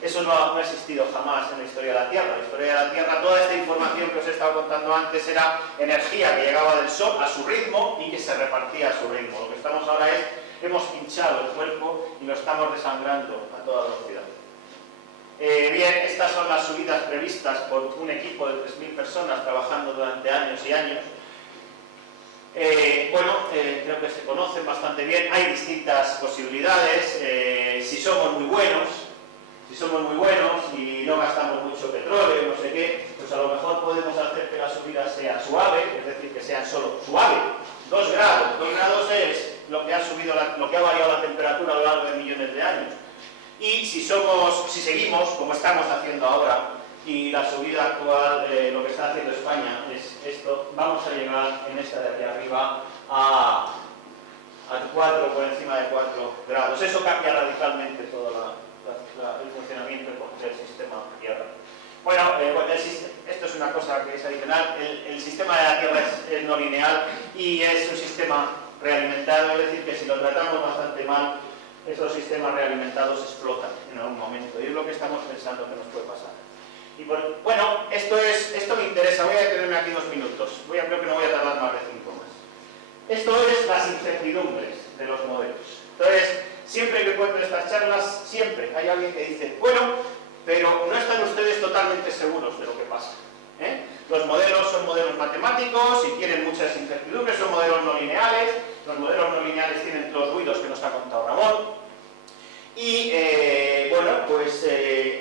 Eso no ha existido jamás en la historia de la Tierra. En la historia de la Tierra, toda esta información que os he estado contando antes era energía que llegaba del Sol a su ritmo y que se repartía a su ritmo. Lo que estamos ahora es, hemos hinchado el cuerpo y lo estamos desangrando a toda velocidad. Bien, estas son las subidas previstas por un equipo de 3.000 personas trabajando durante años y años. Creo que se conocen bastante bien. Hay distintas posibilidades. Si somos muy buenos y no gastamos mucho petróleo, no sé qué, pues a lo mejor podemos hacer que la subida sea suave, es decir, que sea solo suave. 2 grados. 2 grados es lo que ha variado la temperatura a lo largo de millones de años. Y si seguimos como estamos haciendo ahora, y la subida actual, lo que está haciendo España es esto, vamos a llegar en esta de aquí arriba a 4, por encima de 4 grados. Eso cambia radicalmente todo el funcionamiento del sistema Tierra. Esto es una cosa que es adicional. El sistema de la Tierra es no lineal y es un sistema realimentado, es decir, que si lo tratamos bastante mal, estos sistemas realimentados explotan en algún momento, y es lo que estamos pensando que nos puede pasar. Y esto me interesa, voy a detenerme aquí 2 minutos, creo que no voy a tardar más de 5 más. Esto es las incertidumbres de los modelos. Entonces, siempre que cuento estas charlas, siempre hay alguien que dice, pero no están ustedes totalmente seguros de lo que pasa. Los modelos son modelos matemáticos y tienen muchas incertidumbres, son modelos no lineales. Los modelos no lineales tienen los ruidos que nos ha contado Ramón. Y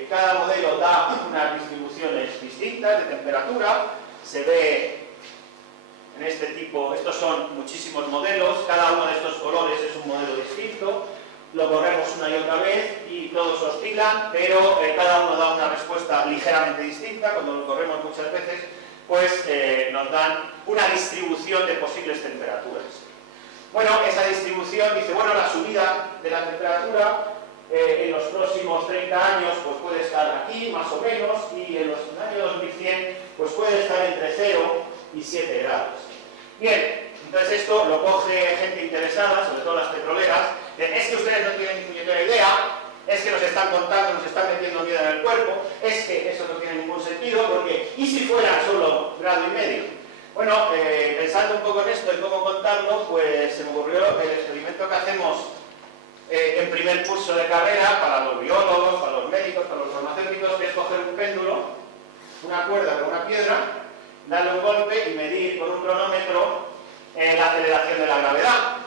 cada modelo da unas distribuciones distintas de temperatura. Se ve en este tipo, estos son muchísimos modelos, cada uno de estos colores es un modelo distinto. Lo corremos una y otra vez y todos oscilan, pero cada uno da una respuesta ligeramente distinta. Cuando lo corremos muchas veces, nos dan una distribución de posibles temperaturas. Esa distribución dice, la subida de la temperatura en los próximos 30 años puede estar aquí, más o menos, y en el año 2100 puede estar entre 0 y 7 grados. Bien, entonces esto lo coge gente interesada, sobre todo las petroleras. Es que ustedes no tienen ni puñetera idea, es que nos están contando, nos están metiendo miedo en el cuerpo, es que eso no tiene ningún sentido, porque ¿y si fuera solo 1,5 grados? Pensando un poco en esto y cómo contarlo, se me ocurrió el experimento que hacemos en primer curso de carrera para los biólogos, para los médicos, para los farmacéuticos, que es coger un péndulo, una cuerda con una piedra, darle un golpe y medir con un cronómetro la aceleración de la gravedad.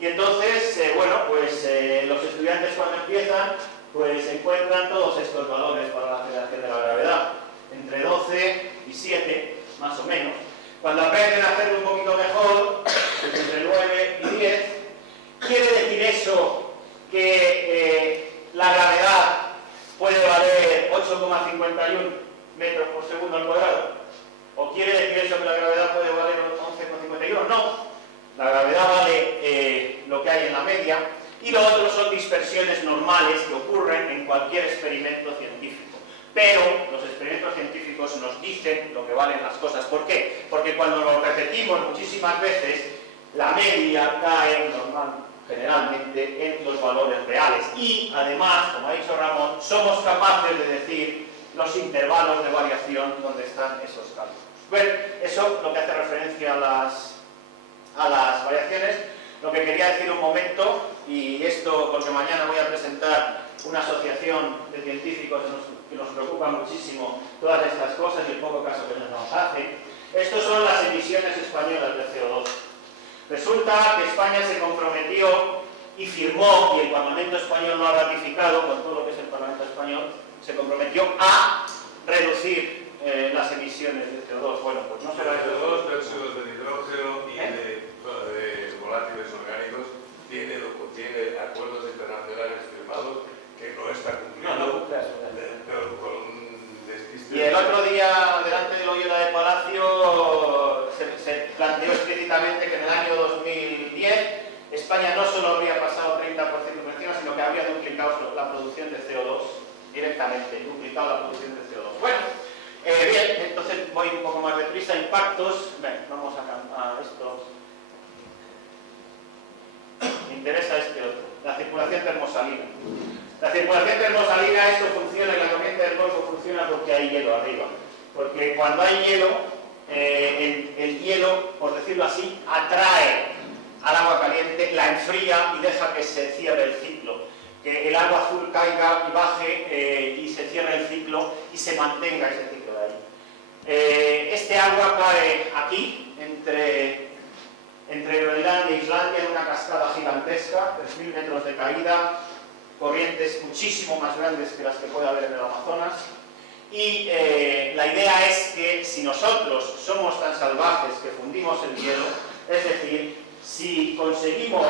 Y entonces, bueno, pues los estudiantes cuando empiezan, pues encuentran todos estos valores para la aceleración de la gravedad, entre 12 y 7, más o menos. Cuando aprenden a hacerlo un poquito mejor, pues entre 9 y 10, ¿quiere decir eso que la gravedad puede valer 8,51 metros por segundo al cuadrado? ¿O quiere decir eso que la gravedad puede valer 11,51? No, la gravedad vale lo que hay en la media, y lo otro son dispersiones normales que ocurren en cualquier experimento científico. Pero los experimentos científicos nos dicen lo que valen las cosas. ¿Por qué? Porque cuando lo repetimos muchísimas veces, la media cae generalmente en los valores reales. Y además, como ha dicho Ramón, somos capaces de decir los intervalos de variación donde están esos cálculos. Bueno, eso lo que hace referencia a las variaciones. Lo que quería decir un momento, y esto porque mañana voy a presentar una asociación de científicos que nos preocupa muchísimo todas estas cosas y el poco caso que nos hace. Estos son las emisiones españolas de CO2. Resulta que España se comprometió y firmó, y el Parlamento español lo ha ratificado, con todo lo que es el Parlamento español, se comprometió a reducir las emisiones de CO2. Bueno, pues no será de CO2, óxidos de nitrógeno y de volátiles orgánicos tiene acuerdos internacionales firmados que no está cumpliendo. No cumple eso. Pero con un despiste. Y el otro día, delante de Loyola de Palacio, se planteó explícitamente que en el año 2010 España no solo habría pasado 30% por encima, sino que habría duplicado la producción de CO2 directamente, duplicado la producción de CO2. Bueno, bien, entonces voy un poco más deprisa. Impactos. Vamos a esto. Me interesa este otro. La circulación termosalina. La circulación termosalina, esto funciona, en la corriente del Golfo funciona porque hay hielo arriba. Porque cuando hay hielo, el hielo, por decirlo así, atrae al agua caliente, la enfría y deja que se cierre el ciclo. Que el agua azul caiga y baje y se cierre el ciclo y se mantenga ese ciclo de ahí. Este agua cae aquí, entre Groenlandia e Islandia, en una cascada gigantesca, 3.000 metros de caída, corrientes muchísimo más grandes que las que puede haber en el Amazonas. Y la idea es que si nosotros somos tan salvajes que fundimos el hielo, es decir, si conseguimos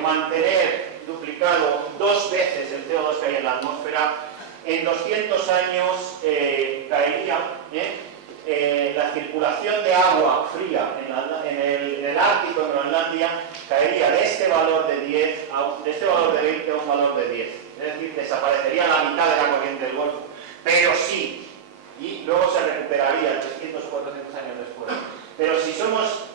mantener duplicado 2 veces el CO2 que hay en la atmósfera, en 200 años caería la circulación de agua fría en el Ártico, en Groenlandia, caería de este valor de 10 de este valor de 20 a un valor de 10. Es decir, desaparecería la mitad de la corriente del Golfo. Pero sí, y luego se recuperaría 300 o 400 años después. Pero si somos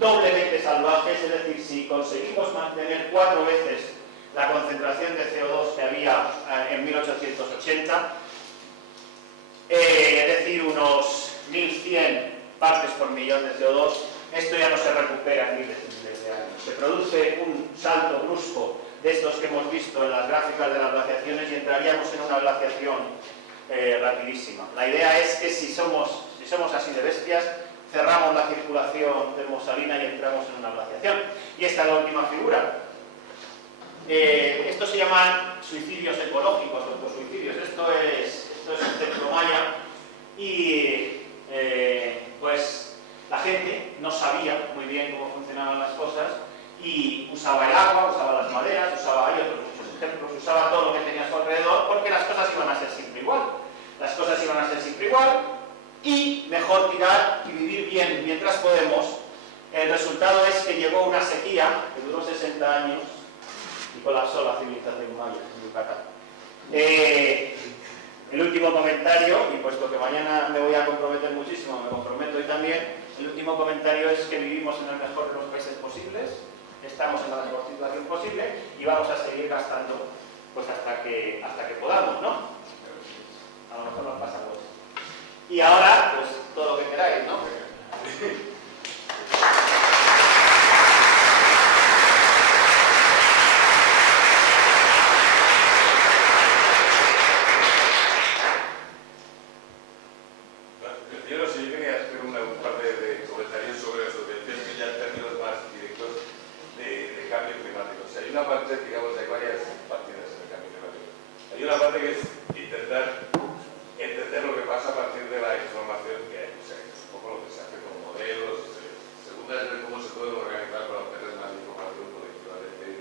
doblemente salvajes, es decir, si conseguimos mantener 4 veces la concentración de CO2 que había en 1880, es decir, unos 1100 partes por millón de CO2, esto ya no se recupera en miles y miles de años. Se produce un salto brusco de estos que hemos visto en las gráficas de las glaciaciones y entraríamos en una glaciación rapidísima. La idea es que si somos así de bestias, cerramos la circulación termosalina y entramos en una glaciación. Y esta es la última figura. Estos se llaman suicidios ecológicos, autosuicidios. Esto es un templo maya y pues la gente no sabía muy bien cómo funcionaban las cosas y usaba el agua, usaba las maderas, hay otros muchos ejemplos, usaba todo lo que tenía a su alrededor porque las cosas iban a ser siempre igual. Las cosas iban a ser siempre igual y mejor tirar y vivir bien mientras podemos. El resultado es que llegó una sequía que duró 60 años y colapsó la civilización maya en Yucatán. El último comentario, y puesto que mañana me voy a comprometer muchísimo, me comprometo hoy también, el último comentario es que vivimos en el mejor de los países posibles, estamos en la mejor situación posible y vamos a seguir gastando pues hasta que podamos, ¿no? A lo mejor nos pasa algo. Y ahora, pues todo lo que queráis, ¿no? parece que es intentar entender lo que pasa a partir de la información que hay. O sea, que es un poco lo que se hace con modelos. Segunda es ver cómo se pueden organizar para obtener más información colectivamente.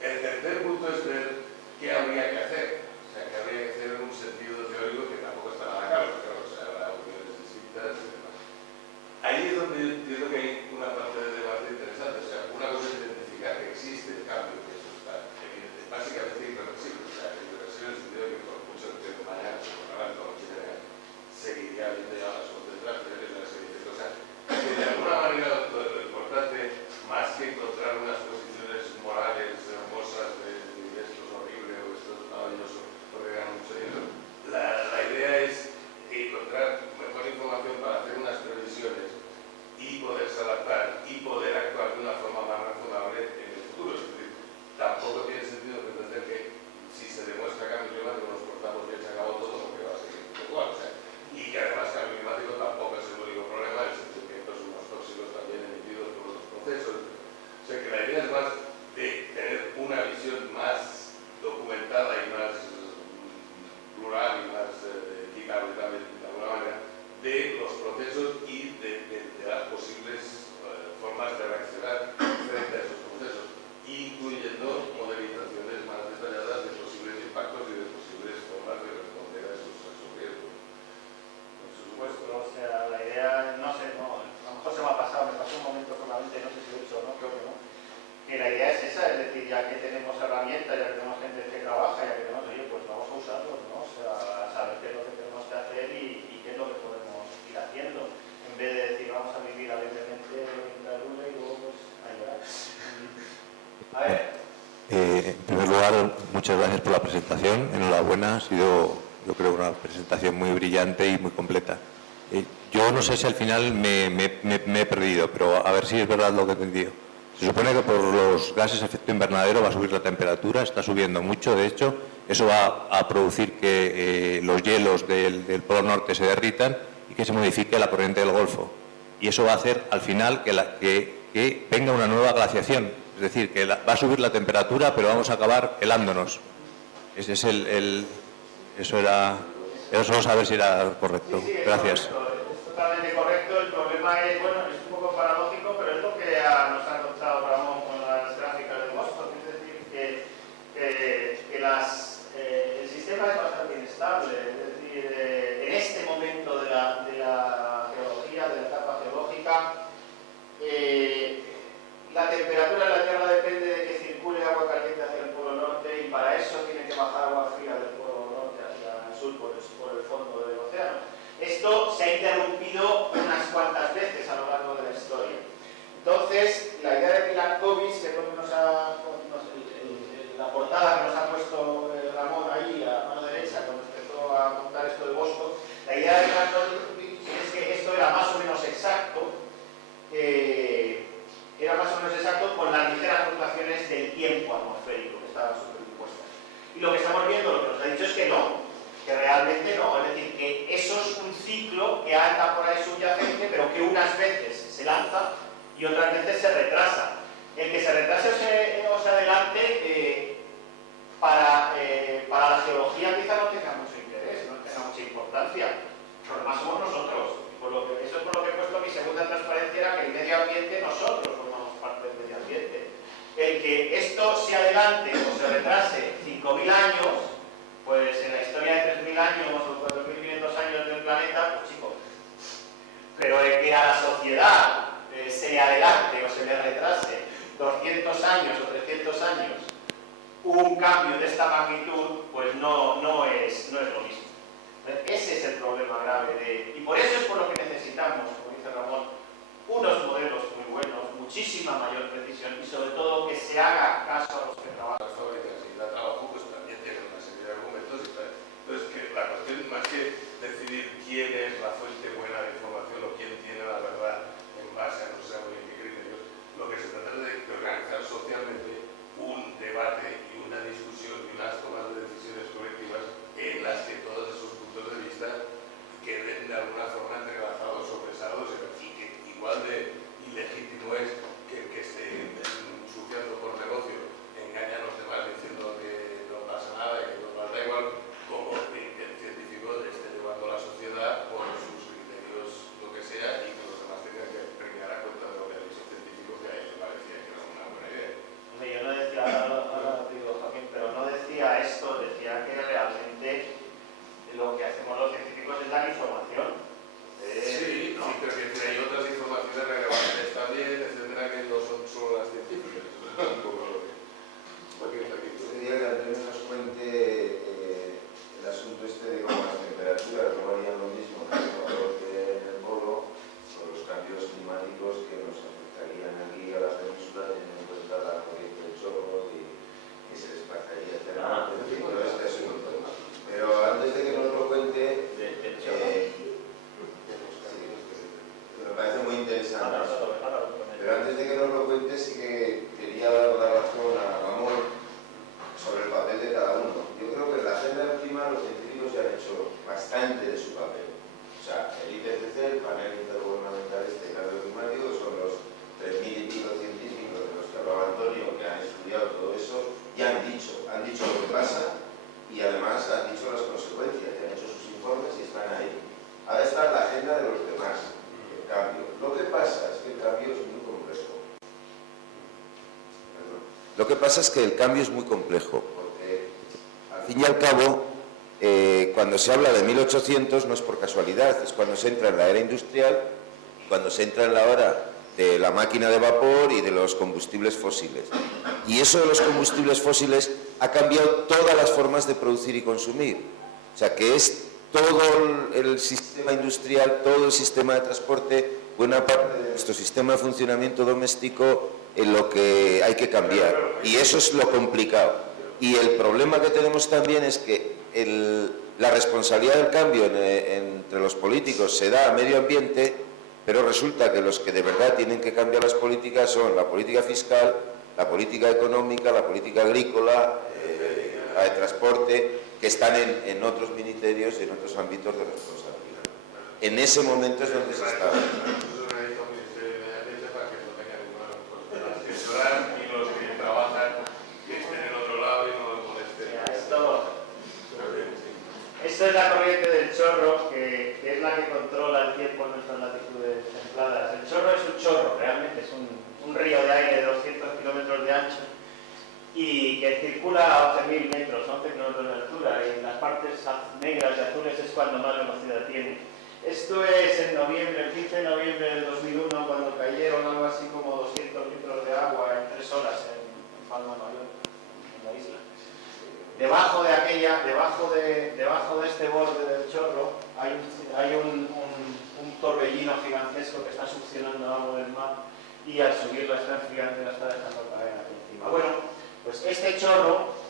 El tercer punto es ver qué habría que hacer. O sea, qué habría que hacer en un sentido teórico que tampoco está nada claro. O sea, habrá opiniones distintas y demás. Ahí es donde yo entiendo que hay una parte del debate interesante. O sea, una cosa es identificar que existe el cambio, que eso está evidente, básicamente irreversible. O sea, irreversible en el sentido de que por mucho que mañana se borrarán todo lo que sea, seguiría habiendo ya las concentraciones, las series de cosas. Que de alguna manera lo importante, más que encontrar unas posiciones morales hermosas de esto es horrible o esto es maravilloso, porque ganan mucho dinero, la idea es encontrar mejor información para hacer unas previsiones y poderse adaptar y poder actuar de una forma más razonable en el futuro. Es decir, tampoco tiene sentido pretender que si se demuestra cambio climático nos portamos bien, se acabó todo, porque va a seguir igual. O sea, y que además cambio climático tampoco es el único problema, en el sentido que hay unos tóxicos también emitidos por otros procesos. O sea, que la idea es más de tener una visión más documentada y más plural y más equitable también, de alguna manera, de los procesos y de las posibles formas de reaccionar frente a esos procesos, incluyendo modelizaciones más detalladas de posibles impactos y de posibles formas de responder a esos riesgos. Por supuesto, o sea, la idea, no sé, no, a lo mejor se me ha pasado, me pasó un momento con la mente, no sé si lo he hecho o no, creo que no, que la idea es esa, es decir, ya que tenemos herramientas, ya que tenemos gente que trabaja, ya que tenemos, oye, pues vamos a usarlos, ¿no? O sea, saber qué es lo que tenemos que hacer y qué es lo que podemos ir haciendo, en vez de decir, vamos a vivir alegremente en la luna y luego, pues, a llorar. A ver. En primer lugar, muchas gracias por la presentación. Enhorabuena, ha sido, yo creo, una presentación muy brillante y muy completa. Yo no sé si al final me he perdido, pero a ver si es verdad lo que he entendido. Se supone que por los gases de efecto invernadero va a subir la temperatura, está subiendo mucho, de hecho, eso va a producir que los hielos del Polo Norte se derritan y que se modifique la corriente del Golfo. Y eso va a hacer al final que venga una nueva glaciación. Es decir, que va a subir la temperatura, pero vamos a acabar helándonos. Ese es eso era solo saber si era correcto. Sí, Gracias. Correcto, es totalmente correcto. El problema es, bueno, es un poco paradójico, pero es lo que nos ha contado Ramón con las gráficas de Boston. Es decir, que el sistema es bastante inestable. Es decir, en este momento de la geología, de la etapa geológica, la temperatura de la Tierra depende de que circule agua caliente hacia el Polo Norte y para eso tiene que bajar agua fría del Polo Norte hacia el sur por el fondo del océano. Esto se ha interrumpido unas cuantas veces a lo largo de la historia. Entonces, la idea de Milankovitch, que es lo que la portada que nos ha puesto Ramón ahí a mano derecha cuando empezó a contar esto de Boston, la idea de Milankovitch es que esto era más o menos exacto. Era más o menos exacto con las ligeras fluctuaciones del tiempo atmosférico que estaban superimpuestas. Y lo que estamos viendo, lo que nos ha dicho es que no, que realmente no. Es decir, que eso es un ciclo que anda por ahí subyacente, pero que unas veces se lanza y otras veces se retrasa. El que se retrase o se adelante, para la geología quizá no tenga mucho interés, no tenga mucha importancia. El problema somos nosotros. Eso es por lo que he puesto mi segunda transparencia, era que el medio ambiente, nosotros formamos parte del medio ambiente. El que esto se adelante o se retrase 5.000 años, pues en la historia de 3.000 años o 4.500 años del planeta, pues chico. Pero el que a la sociedad se le adelante o se le retrase 200 años o 300 años un cambio de esta magnitud, pues no es lo mismo. Ese es el problema grave y por eso es por lo que necesitamos, como dice Ramón, unos modelos muy buenos, muchísima mayor precisión y sobre todo que se haga caso a los que trabajan. Las fábricas y la trabajo pues también tienen una serie de argumentos y tal. Entonces, que la cuestión más que decidir quién es la fuente buena de información o quién tiene la verdad en base a no sé muy bien qué criterios, lo que se trata es de organizar socialmente un debate y una discusión y unas tomas de decisiones colectivas en las que todos esos puntos de vista queden de alguna forma entrelazados o pesados y que igual de ilegítimo es que el que esté ensuciando por negocio que pasa es que el cambio es muy complejo, porque al fin y al cabo, cuando se habla de 1800 no es por casualidad, es cuando se entra en la era industrial, cuando se entra en la era de la máquina de vapor y de los combustibles fósiles. Y eso de los combustibles fósiles ha cambiado todas las formas de producir y consumir. O sea, que es todo el sistema industrial, todo el sistema de transporte, buena parte de nuestro sistema de funcionamiento doméstico en lo que hay que cambiar. Y eso es lo complicado. Y el problema que tenemos también es que la responsabilidad del cambio entre los políticos se da a medio ambiente, pero resulta que los que de verdad tienen que cambiar las políticas son la política fiscal, la política económica, la política agrícola, la de transporte, que están en otros ministerios y en otros ámbitos de responsabilidad. En ese momento es donde se está. Y los que trabajan estén en otro lado y no molesten. Esto es la corriente del chorro, que es la que controla el tiempo en nuestras latitudes templadas. El chorro es un chorro, realmente es un río de aire de 200 kilómetros de ancho y que circula a 11.000 metros, 11 kilómetros de altura, y en las partes negras y azules es cuando más velocidad tiene. Esto es en noviembre, el 15 de noviembre del 2001, cuando cayeron algo así como 200 litros de agua en 3 horas en Palma de Mallorca, en la isla. Debajo de este borde del chorro hay un torbellino gigantesco que está succionando agua del mar y al subirlo está enfriando y la está dejando caer aquí encima. Bueno, pues este chorro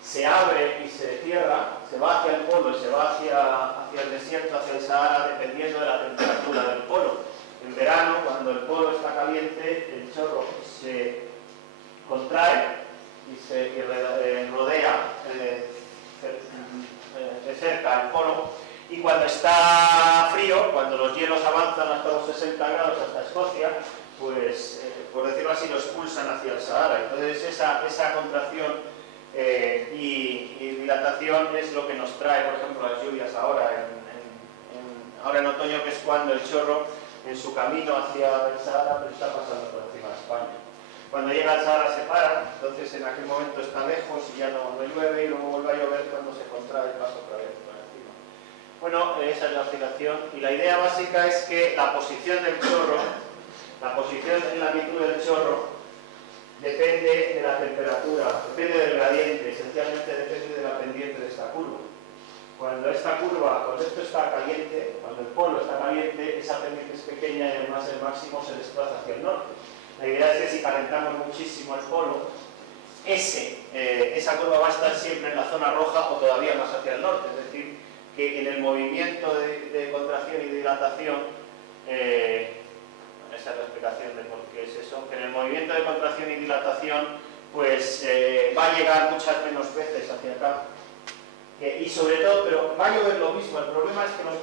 se abre y se cierra, se va hacia el polo y se va hacia el desierto, hacia el Sahara, dependiendo de la temperatura del polo. En verano, cuando el polo está caliente, el chorro se contrae y se rodea cerca el polo, y cuando está frío, cuando los hielos avanzan hasta los 60 grados, hasta Escocia, pues, por decirlo así, lo expulsan hacia el Sahara. Entonces esa contracción y dilatación es lo que nos trae, por ejemplo, las lluvias ahora en otoño, que es cuando el chorro, en su camino hacia el Sahara, pues está pasando por encima de España. Cuando llega al Sahara se para, entonces en aquel momento está lejos y ya no llueve, y luego vuelve a llover cuando se contrae y pasa otra vez por encima. Bueno, esa es la oscilación, y la idea básica es que la posición del chorro, la posición en la latitud del chorro, depende de la temperatura, depende del gradiente, esencialmente depende de la pendiente de esta curva. Cuando esto está caliente, cuando el polo está caliente, esa pendiente es pequeña y además el máximo se desplaza hacia el norte. La idea es que si calentamos muchísimo el polo, esa curva va a estar siempre en la zona roja o todavía más hacia el norte. Es decir, que en el movimiento de contracción y dilatación, esa es la explicación de por qué es eso, que en el movimiento de contracción y dilatación pues va a llegar muchas menos veces hacia acá, y sobre todo, pero va a llover lo mismo. El problema es que los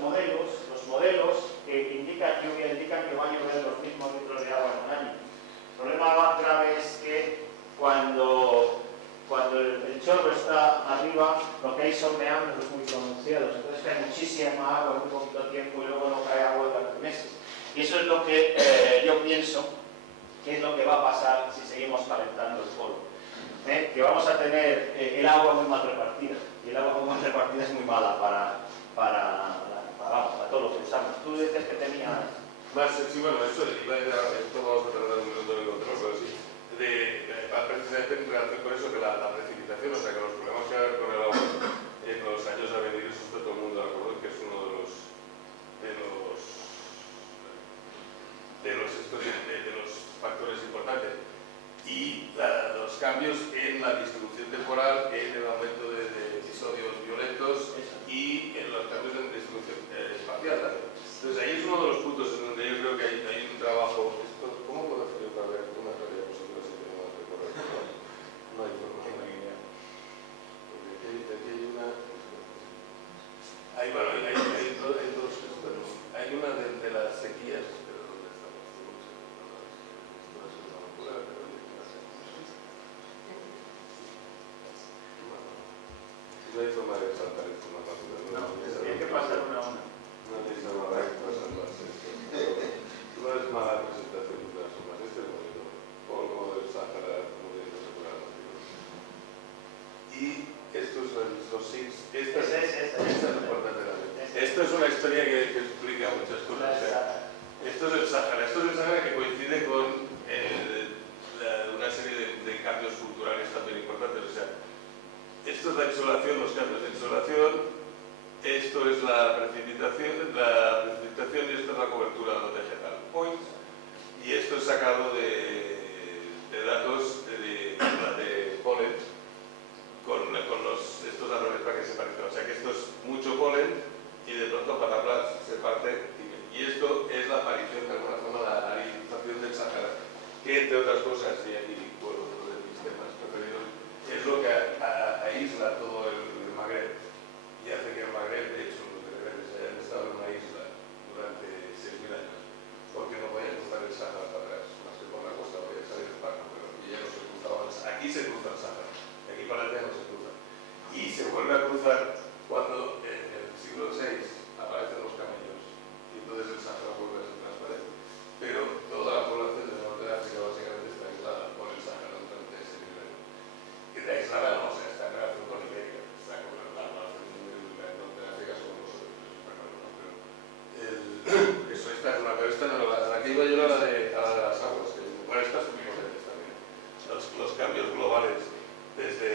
modelos que indican lluvia indican que va a llover los mismos litros de agua en un año. El problema más grave es que cuando el chorro está arriba, lo que hay son meandros muy pronunciados, entonces cae muchísima agua en muy poquito tiempo y luego no cae agua durante meses. Y eso es lo que yo pienso que es lo que va a pasar si seguimos calentando el polo. Que vamos a tener el agua muy mal repartida, y el agua muy mal repartida es muy mala para todo lo que usamos. Tú dices que tenía... Sí, bueno, esto vamos a tardar un minuto en encontrarlo, pero sí. Precisamente en relación con eso, que la precipitación, o sea, que los problemas que va a haber con el agua en los años a venir, eso está todo el mundo de acuerdo, que es uno de los factores importantes. Y los cambios en la distribución temporal, en el aumento de episodios violentos y en los cambios en distribución espacial también. Entonces ahí es uno de los puntos en donde yo creo que hay un trabajo. ¿Cómo puedo hacer yo para ver una realidad vosotros si tenemos que correr? No hay forma. Porque aquí hay una... Hay dos. Hay una de las sequías. No hay forma de saltar esto más rápido. Tiene que pasar una a una. No hay forma de pasar más. No es mala presentación de las formas. Este es bonito. Polvo del Sáhara, como dice, y estos son los SIGs. Esta es importante también. Esta. Esto es una historia que explica muchas cosas. O sea, esto es el Sáhara que coincide con una serie de cambios culturales también importantes. O sea, esto es la insolación, los cambios de insolación, esto es la precipitación y esto es la cobertura vegetal. Y esto es sacado de datos de polen con estos árboles para que se parezcan. O sea que esto es mucho polen y de pronto pataplas se parte. Y esto es la aparición de alguna forma, la aridización del Sáhara, que entre otras cosas, y aquí puedo uno de mis temas preferidos, es lo que aísla todo el Magreb y hace que el Magreb, de hecho, los bereberes hayan estado en una isla durante 6.000 años, porque no podían cruzar el Sáhara para atrás, más que por la costa podían salir el barco, pero ya no se cruzaban. Aquí se cruza el Sáhara, de aquí para allá no se cruza. Y se vuelve a cruzar cuando en el siglo VI aparecen los camellos, y entonces el Sáhara vuelve a ser transparente. Pero toda la población del norte de África básicamente está aislada por el Sáhara durante ese nivel. Que está aislada, no, o sea, está en relación con Iberia, está con la relación del norte de África son los otros, está claro, ¿no? Pero esta es una, pero esta no, la que iba yo era la de las aguas, que, bueno, estas tuvimos antes también. Los cambios globales, desde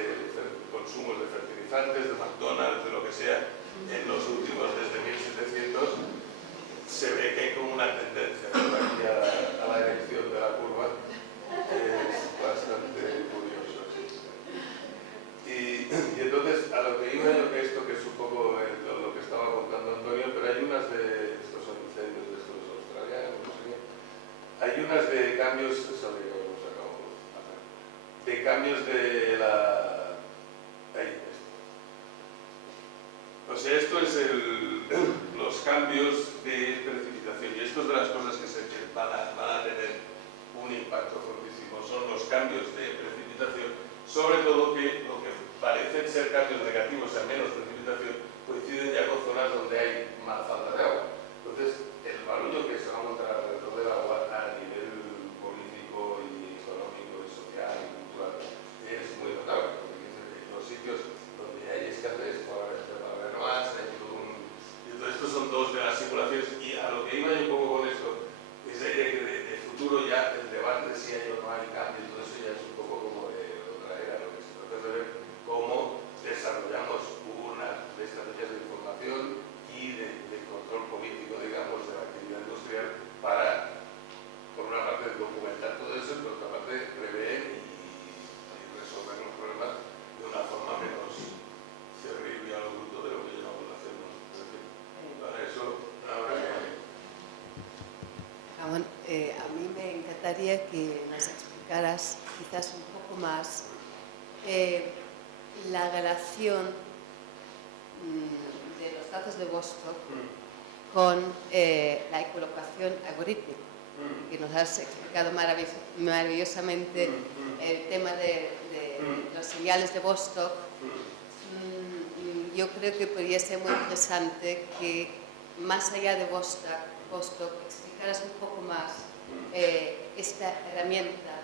consumos de fertilizantes, de McDonald's, de lo que sea, en los últimos, desde 1700, se ve que hay como una tendencia aquí a la erección de la curva, que es bastante curioso. ¿Sí? Y entonces, a lo que iba yo, que esto que es un poco lo que estaba contando Antonio, pero hay unas de, estos son incendios de estos australianos, no sé qué, hay unas de cambios, de cambios de la... O sea, esto es los cambios de precipitación, y esto es de las cosas que van a tener un impacto fortísimo, son los cambios de precipitación, sobre todo que lo que parecen ser cambios negativos, o sea, menos precipitación, coinciden ya con zonas donde hay más falta de agua. Entonces, el barullo que se va a montar alrededor del agua a nivel político y económico y social y cultural es muy notable, porque en los sitios donde hay escasez va a haber más, hay todo un... Y entonces, estos son dos de las simulaciones, y a lo que iba yo un poco con esto, es la idea que de futuro ya el debate de si hay o no hay cambio, y todo eso ya es un poco como de otra era, lo que se trata de ver cómo desarrollamos unas estrategias de información y de control político, digamos, de la actividad industrial para, por una parte, documentar todo eso y por otra parte, prever y resolver los problemas de una forma menos cerril y a lo bruto de lo que llevamos haciendo. Es decir, para eso, ahora Ramón, a mí me encantaría que nos explicaras quizás un poco más la relación de los datos de Vostok con la ecolocación algorítmica, que nos has explicado maravillosamente el tema de los señales de Vostok. Yo creo que podría ser muy interesante que, más allá de Vostok, explicaras un poco más esta herramienta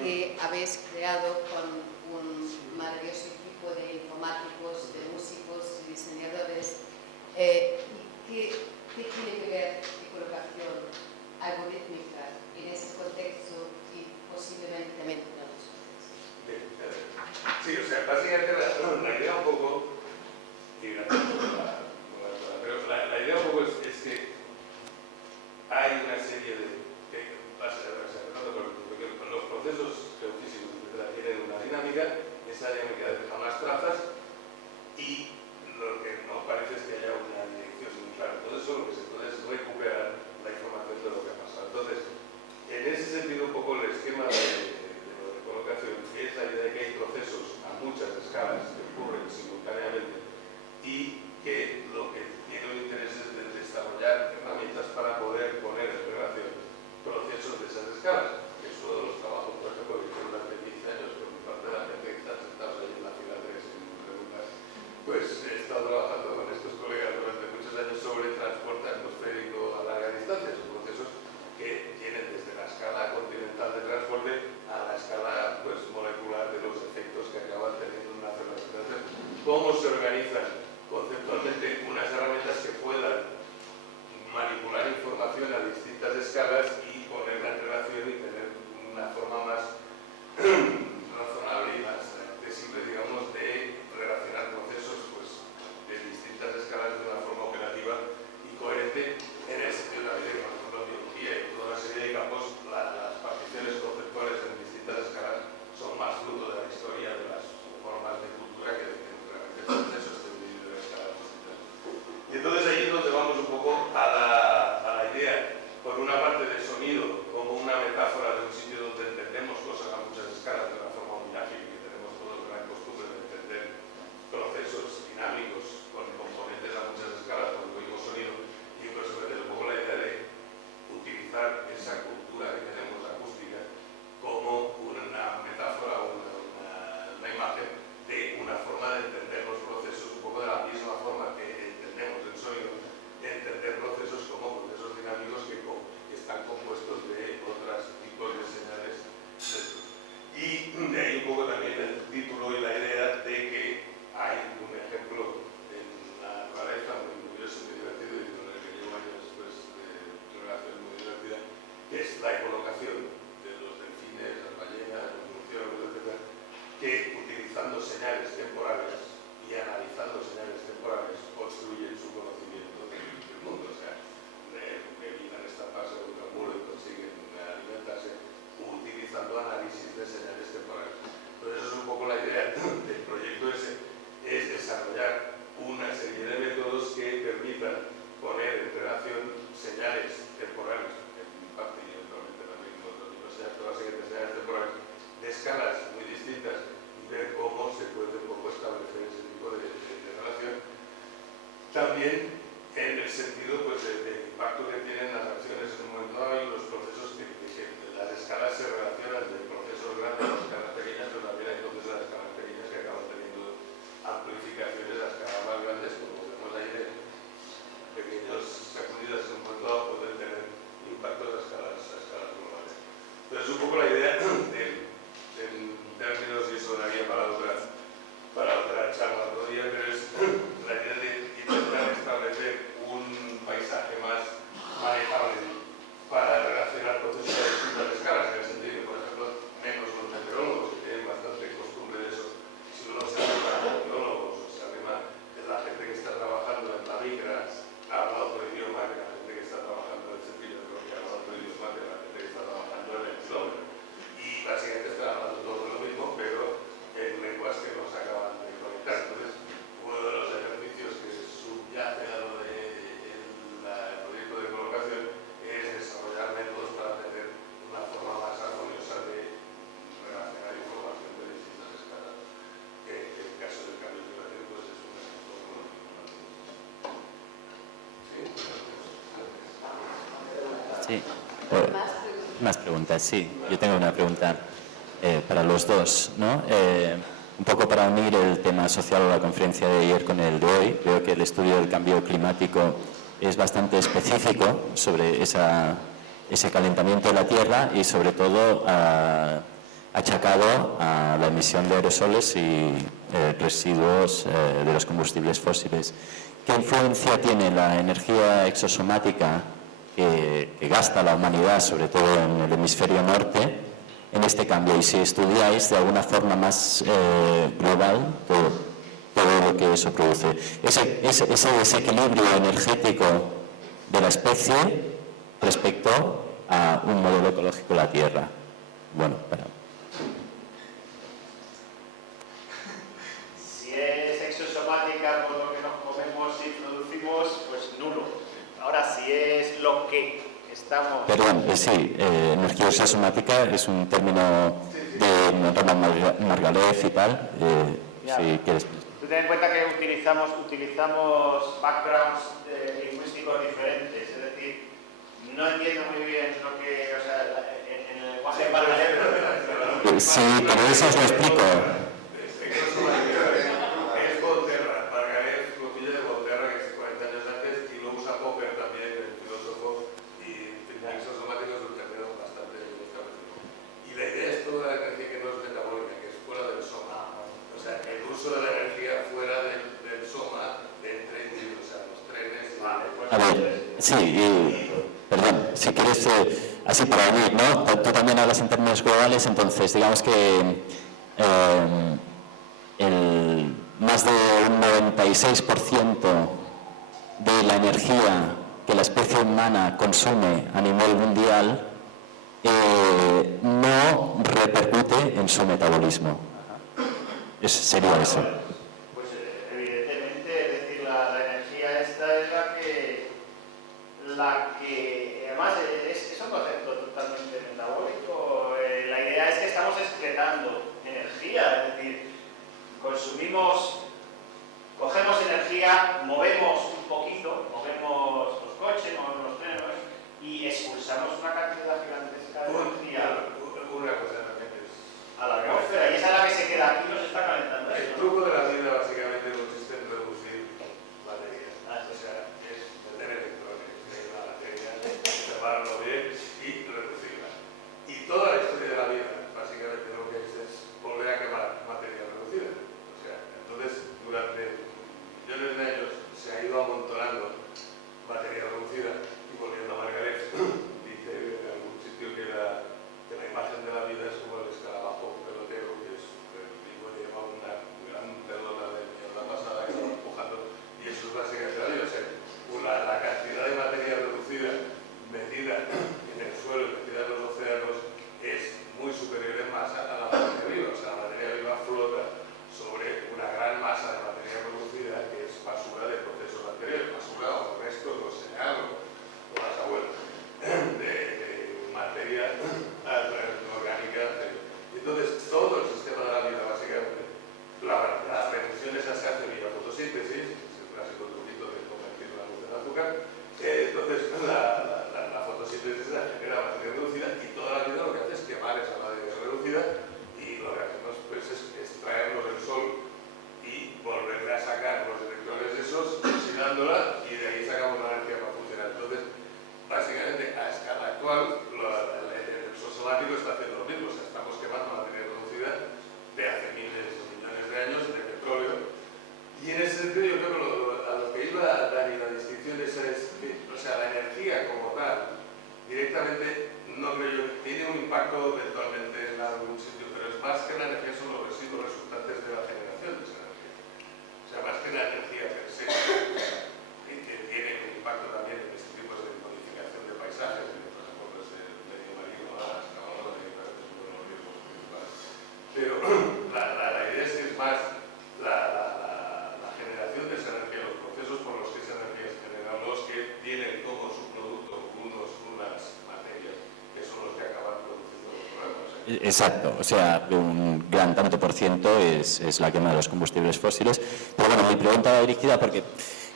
que habéis creado con un maravilloso equipo de informáticos, de músicos y diseñadores. ¿Qué tiene que ver ecolocación algorítmica en ese contexto y posiblemente también en otros contextos? Sí, o sea, básicamente la idea un poco, pero la idea un poco es que hay una serie de los procesos geofísicos tienen una dinámica, esa dinámica deja unas trazas y lo que no parece es que haya una dirección muy clara. Todo eso lo que se puede es recuperar la información de lo que ha pasado. Entonces, en ese sentido, un poco el esquema de lo de colocación es la idea de que hay procesos a muchas escalas que ocurren simultáneamente y que lo que tiene un interés es de desarrollar herramientas para poder poner en relación procesos de esas escalas. Es uno de los trabajos, por ejemplo, que hice durante 15 años con parte de la gente que está sentados ahí en la fila 3 en preguntas. Pues he estado trabajando con estos colegas durante muchos años sobre transporte atmosférico a larga distancia. Son procesos que tienen desde la escala continental de transporte a la escala molecular de los efectos que acaban teniendo una célula cómo se organizan conceptualmente unas herramientas que puedan manipular información a distintas escalas y ponerla en relación y tener una forma más razonable y más accesible, digamos, de relacionar procesos pues, de distintas escalas de una forma operativa y coherente en el sentido también de que, por ejemplo, en biología y toda una serie de campos, las particiones conceptuales en distintas escalas son más fruto de la historia de las formas de cultura que realmente el proceso esté dividido en escalas distintas. Y entonces ahí es donde vamos un poco a la idea, por una parte, de sonido como una metáfora de un sitio donde entendemos cosas a muchas escalas de una forma muy ágil, que tenemos todos gran costumbre de entender procesos dinámicos con componentes a muchas escalas cuando oímos sonido, y por eso es un poco la idea de utilizar esa cultura que tenemos acústica como una metáfora o una imagen de una forma de entender los procesos, un poco de la misma forma que entendemos el sonido, entender procesos como procesos dinámicos que están compuestos de otros tipos de señales. Y de ahí un poco también el título y la idea de que hay un ejemplo en la naturaleza muy curioso, muy divertido y con el que llevo años después de relación muy divertida, que es la ecolocación de los delfines, las ballenas, los murciélagos, etc., que utilizando señales temporales y analizando señales temporales construyen su conocimiento del mundo. O sea, evitan estamparse contra el muro y consiguen alimentarse utilizando análisis de señales temporales. Entonces, eso es un poco la idea del proyecto ese, es desarrollar una serie de métodos que permitan poner en relación señales temporales, en parte y naturalmente también con otros tipos de señales, todas las señales temporales de escalas muy distintas y ver cómo se puede un poco establecer ese tipo de relación. También en el sentido pues, del impacto que tienen las acciones en un momento dado y los procesos que las escalas se relacionan de procesos grandes a escalas pequeñas, pero también hay entonces las escalas pequeñas que acaban teniendo amplificaciones a escalas más grandes, como vemos ahí de pequeños sacudidas en un momento dado pueden tener impactos a escalas globales. Entonces un poco la idea en términos, y eso daría para otra charla otro día, pero es la idea de intentar establecer un paisaje más manejable para relacionar procesos a distintas escalas, en el sentido que, por ejemplo, menos los meteorólogos, que tienen bastante costumbre de eso, si uno se arrima a los biólogos o se arrima a la gente que está trabajando en la migra, habla otro idioma que la gente que está trabajando en el cepillo, creo que habla otro idioma que la gente que está trabajando en el kilómetro. Y básicamente están hablando todo de lo mismo, pero en lenguas que no se acaban de conectar. Entonces, uno de los ejercicios que subyace a lo del proyecto de colocación es desarrollar métodos para tener una forma más armoniosa de relacionar información de distintas escalas. Que en el caso del cambio climático pues es un ejemplo muy Sí. Más preguntas, sí. Yo tengo una pregunta para los dos, ¿no? Un poco para unir el tema social o la conferencia de ayer con el de hoy. Veo que el estudio del cambio climático es bastante específico sobre ese calentamiento de la Tierra y sobre todo achacado a la emisión de aerosoles y residuos de los combustibles fósiles. ¿Qué influencia tiene la energía exosomática que gasta la humanidad, sobre todo en el hemisferio norte, en este cambio? Y si estudiáis de alguna forma más global todo lo que eso produce. Ese desequilibrio energético de la especie respecto a un modelo ecológico de la Tierra. Bueno, Si es exosomática por lo que nos comemos y producimos, pues nulo. Ahora, si es lo que estamos... Perdón, sí, energía exosomática es un término de Ramón Margalef y tal, si quieres. Tú ten en cuenta que utilizamos backgrounds lingüísticos diferentes, es decir, no entiendo muy bien lo que, o sea, en el lenguaje paralelo. Sí, pero eso os lo explico. Es Volterra, Margalef lo pilla de Volterra, que es 40 años antes, y lo usa Popper también, el filósofo, y exosomáticos lo entendieron bastante establecido. Y la idea es toda la energía que no es metabólica, que es fuera del soma. O sea, el uso de la energía fuera de A ver, sí, perdón, si quieres, así para unir, ¿no? Tú también hablas en términos globales, entonces digamos que más de un 96% de la energía que la especie humana consume a nivel mundial no repercute en su metabolismo. Sería eso. Pues evidentemente, es decir, la energía esta es la que además es un concepto totalmente metabólico. La idea es que estamos excretando energía, es decir, cogemos energía, movemos un poquito, movemos los coches, movemos los trenes y expulsamos una cantidad gigantesca de energía Una cosa también es... a la atmósfera, y esa es la que se queda aquí y nos está calentando. El truco de la vida básicamente consiste en reducir baterías. O sea, es meter electrones en la batería, separarlo bien y reducirla. Y toda la historia de la vida, básicamente lo que es volver a quemar materia reducida. O sea, entonces durante millones de años se ha ido amontonando materia reducida y volviendo a Margaret dice en algún sitio que la imagen de la vida es como el escarabajo pelotero, que es el tipo que lleva una gran pelota de mierda pasada que va empujando, y eso es básicamente la vida. O sea, la cantidad de materia reducida metida en el suelo, metida en los océanos, es muy superior en masa a la materia viva. O sea, la materia viva flota sobre una gran masa de materia reducida que es basura de procesos anteriores, basura o restos o señal o las abuelas de materia orgánica. Entonces, todo el sistema de la vida, básicamente, las reducciones se hacen vía fotosíntesis, es el clásico truquito de convertir la luz en azúcar. Entonces, la fotosíntesis genera materia reducida y toda la vida lo que hace es quemar esa materia reducida, y lo que hacemos pues, es extraerlos del sol y volverle a sacar los electrones esos, oxidándola, y de ahí sacamos la energía para funcionar. Entonces, básicamente, a escala actual, el exosomático está haciendo lo mismo. O sea, estamos quemando materia reducida de hace miles de millones de años de petróleo. Y en ese sentido, yo creo que a lo que iba Dani, la distinción esa es, o sea, la energía como tal, directamente, no creo yo, tiene un impacto eventualmente en algún sitio, pero es más que la energía, son los residuos resultantes de la generación de esa energía. O sea, más que la energía per se, que tiene un impacto también en este tipo de modificación de paisajes, por ejemplo, desde el medio marino a la excavadora, que parece uno de los riesgos principales. Pero la idea es que es más la generación de esa energía, los procesos por los que esa energía se genera, los que tienen como subproducto unas materias que son los que acaban produciendo los problemas. Exacto, o sea, un gran tanto por ciento es la quema de los combustibles fósiles. Pero bueno, mi pregunta va dirigida porque,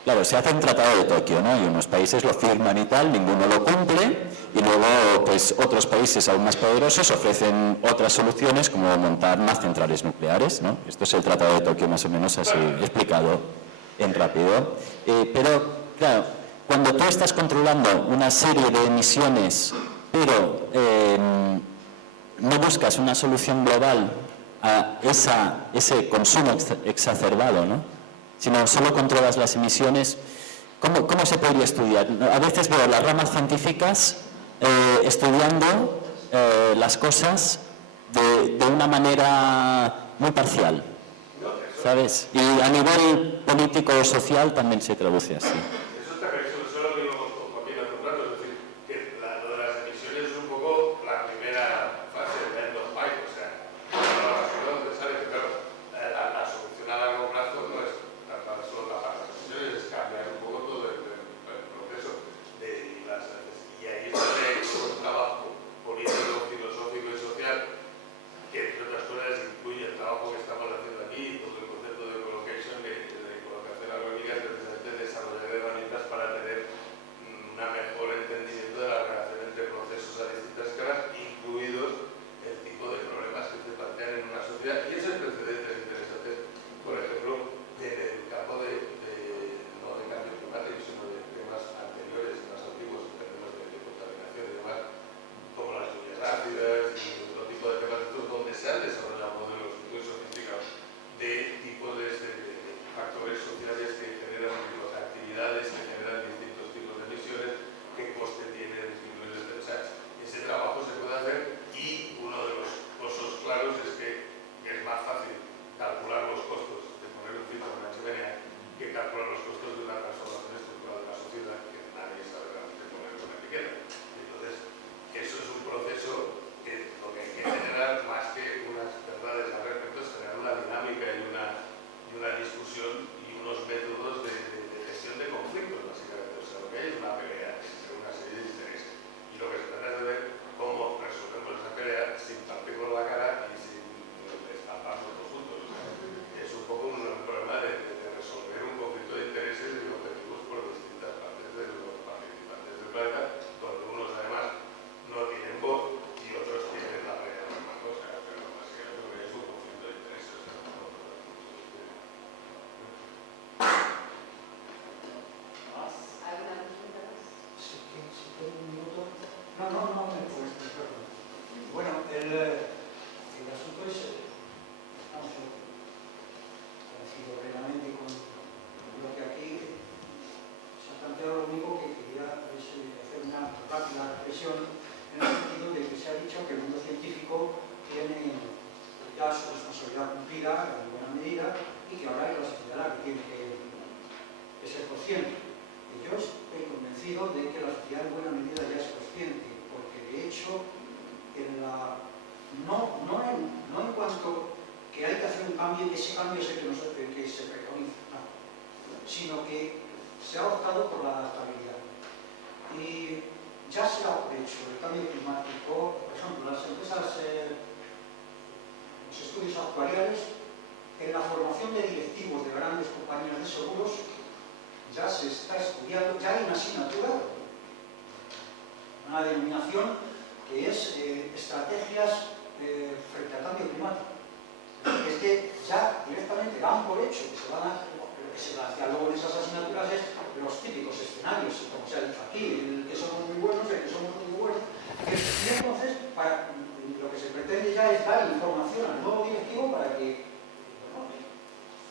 claro, se hace un tratado de Tokio, ¿no? Y unos países lo firman y tal, ninguno lo cumple, y luego, pues, otros países aún más poderosos ofrecen otras soluciones, como montar más centrales nucleares, ¿no? Esto es el tratado de Tokio más o menos así explicado en rápido. Pero, claro, cuando tú estás controlando una serie de emisiones, pero no buscas una solución global a ese consumo exacerbado, ¿no? Sino solo controlas las emisiones, ¿cómo se podría estudiar? A veces veo las ramas científicas estudiando las cosas de una manera muy parcial, ¿sabes? Y a nivel político o social también se traduce así. Eso está claro, eso lo digo con Joaquín hace un rato, es decir, que lo de las emisiones es un poco la primera fase del end of pipe, o sea, donde sale que, claro, la solución a largo plazo no es tratar solo la parte de las emisiones, es cambiar un poco todo el proceso y ahí está todo un trabajo político, filosófico y social que, entre otras cosas, incluye el trabajo que estamos haciendo aquí, todo el concepto de colocation, de colocación algorítmica, precisamente desarrollar sabía en buena medida y que ahora es la sociedad la que tiene que ser consciente. Y yo estoy convencido de que la sociedad en buena medida ya es consciente, porque de hecho, no en cuanto que hay que hacer un cambio y que ese cambio es el que se preconiza, no, sino que se ha optado por la adaptabilidad. Y ya se ha hecho el cambio climático, por ejemplo, las empresas, los estudios actuariales, en la formación de directivos de grandes compañías de seguros, ya se está estudiando, ya hay una asignatura, una denominación que es estrategias frente al cambio climático. Es que ya directamente dan por hecho que se van a, lo que se plantea luego en esas asignaturas es los típicos escenarios, como se ha dicho aquí, el que somos muy buenos, el que somos muy buenos. Y entonces, lo que se pretende ya es dar información al nuevo directivo para que,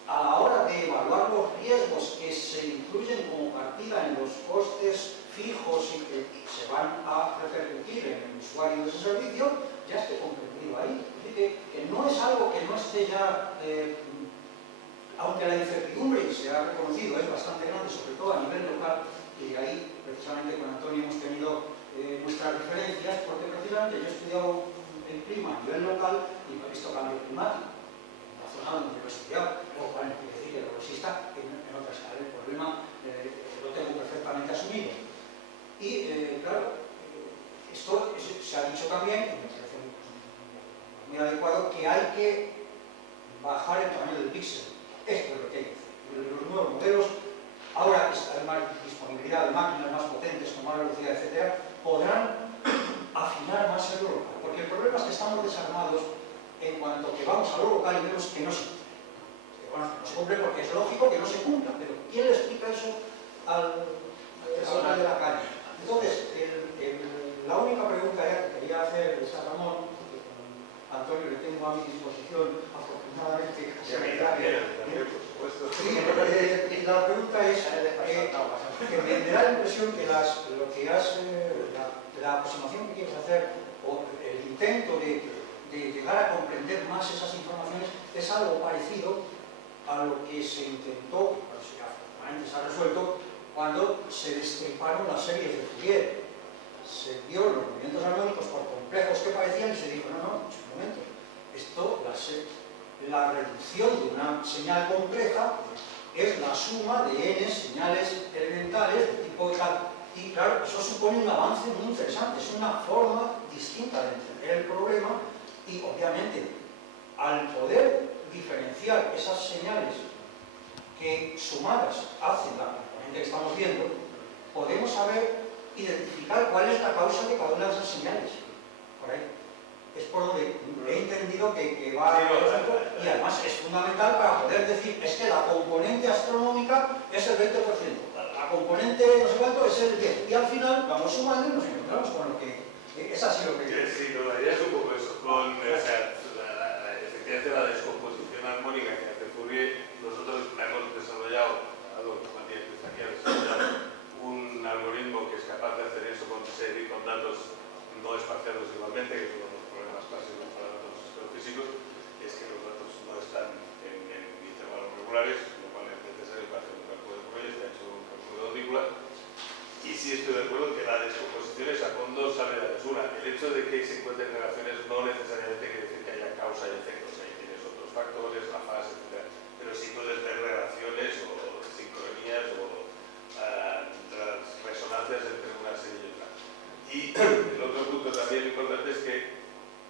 a la hora de evaluar los riesgos que se incluyen como partida en los costes fijos y que se van a repercutir en el usuario de ese servicio, ya esté comprendido ahí. Es decir, que no es algo que no esté ya, aunque la incertidumbre se ha reconocido es bastante grande, sobre todo a nivel local, y ahí precisamente con Antonio hemos tenido nuestras referencias, porque precisamente yo he estudiado el clima a nivel local y no he visto cambio climático. En la zona donde lo he estudiado, lo cual quiere decir que lo exista en otra escala. El problema lo tengo perfectamente asumido. Y claro, esto se ha dicho también, y me parece muy adecuado, que hay que bajar el tamaño del píxel. Esto es lo que hay que hacer. Los nuevos modelos, ahora que hay más disponibilidad de máquinas más potentes, con más velocidad, etc., podrán afinar más el local. Porque el problema es que estamos desarmados en cuanto que vamos a lo local y vemos que no se cumple. Bueno, no se cumple porque es lógico que no se cumpla, pero ¿quién le explica eso al personal de la calle? Entonces, la única pregunta que quería hacer es a Ramón, que con Antonio le tengo a mi disposición, afortunadamente, Sí, por supuesto. Sí, la pregunta es que me da la impresión que la aproximación que quieres hacer o el intento de llegar a comprender más esas informaciones es algo parecido a lo que se intentó, afortunadamente se ha resuelto, cuando se destriparon las series de Fourier. Se vio los movimientos armónicos por complejos que parecían y se dijo, no, un momento, esto, la reducción de una señal compleja es la suma de n señales elementales de tipo tal. Y claro, eso supone un avance muy interesante, es una forma distinta de entender el problema y obviamente al poder diferenciar esas señales que sumadas hacen la componente que estamos viendo, podemos saber identificar cuál es la causa de cada una de esas señales. Por ahí. Es por donde he entendido que va y además es fundamental para poder decir es que la componente astronómica es el 20%, la componente no sé cuánto es el 10%, y al final vamos sumando y nos encontramos con lo que es así lo que... Sí, la idea es un poco eso, con efectivamente la descomposición armónica que hace Fourier. Nosotros hemos desarrollado, algo que Matías aquí ha desarrollado, un algoritmo que es capaz de hacer eso con datos no espaciados igualmente, que son los problemas clásicos para los astrofísicos, es que los datos no están en intervalos regulares, lo cual es necesario para hacer un cálculo de Fourier, se ha hecho un cálculo de aurícula. Y sí estoy de acuerdo que la descomposición es a fondo sabe la mesura. El hecho de que se encuentren relaciones no necesariamente quiere decir que haya causa y efecto, o sea, ahí tienes otros factores, la fase, etc. Pero sí puedes ver relaciones o sincronías o resonancias entre una serie y otra. Y el otro punto también importante es que,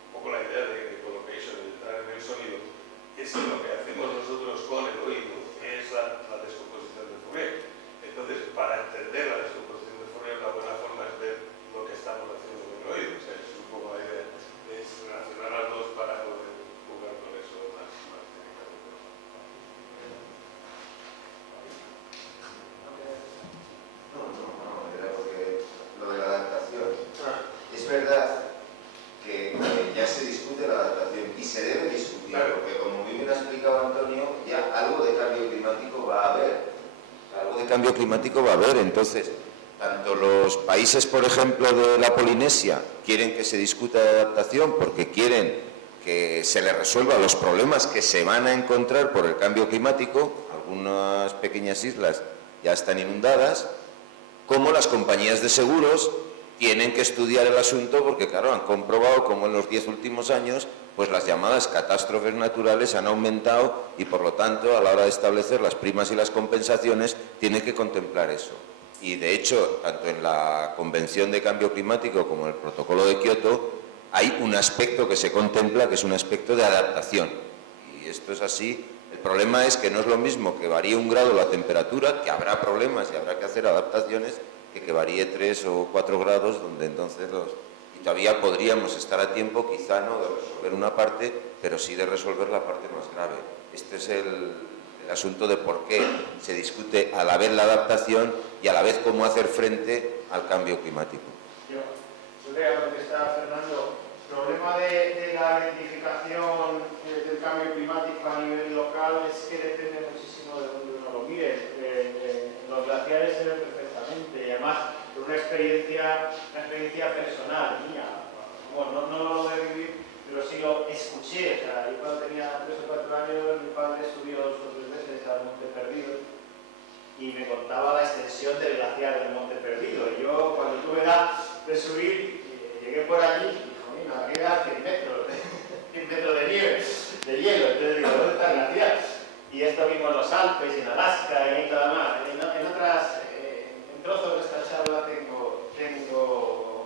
un poco la idea de colocation, de entrar en el sonido, es que lo que hacemos nosotros con el oído es la descomposición de Fourier. Entonces, para entender la descomposición de Fourier, la buena forma es ver lo que estamos haciendo con el oído. O sea, es un poco la idea, es relacionar las dos para poder jugar con eso más técnicamente. No, era porque lo de la adaptación. Es verdad que ya se discute la adaptación y se debe discutir, claro, porque como bien ha explicado Antonio, ya algo de cambio climático va a haber. Algo de cambio climático va a haber, entonces, tanto los países, por ejemplo, de la Polinesia quieren que se discuta de adaptación porque quieren que se le resuelvan los problemas que se van a encontrar por el cambio climático. Algunas pequeñas islas ya están inundadas, como las compañías de seguros tienen que estudiar el asunto porque, claro, han comprobado cómo en los 10 últimos años pues las llamadas catástrofes naturales han aumentado y, por lo tanto, a la hora de establecer las primas y las compensaciones, tienen que contemplar eso. Y, de hecho, tanto en la Convención de Cambio Climático como en el Protocolo de Kioto, hay un aspecto que se contempla, que es un aspecto de adaptación. Y esto es así. El problema es que no es lo mismo que varíe 1 grado la temperatura, que habrá problemas y habrá que hacer adaptaciones, que varíe 3 o 4 grados, donde entonces y todavía podríamos estar a tiempo, quizá no de resolver una parte, pero sí de resolver la parte más grave. Este es el asunto de por qué se discute a la vez la adaptación y a la vez cómo hacer frente al cambio climático. Yo creo que lo que está Fernando, el problema de la identificación del cambio climático a nivel local es que depende muchísimo de donde uno lo mire. Los glaciares se ven perfectamente y además por una experiencia personal mía. Bueno, no lo he vivido, pero sí lo escuché. O sea, yo cuando tenía 3 o 4 años, mi padre subió 2 o 3 veces al Monte Perdido y me contaba la extensión del glaciar del Monte Perdido. Y yo, cuando tuve edad de subir, llegué por allí y dijo, mira, aquí queda 100 metros, 100 metros de nieve, de hielo. Entonces digo, ¿dónde está el glaciar? Y esto mismo en los Alpes y en Alaska y todo más. En trozos de esta charla tengo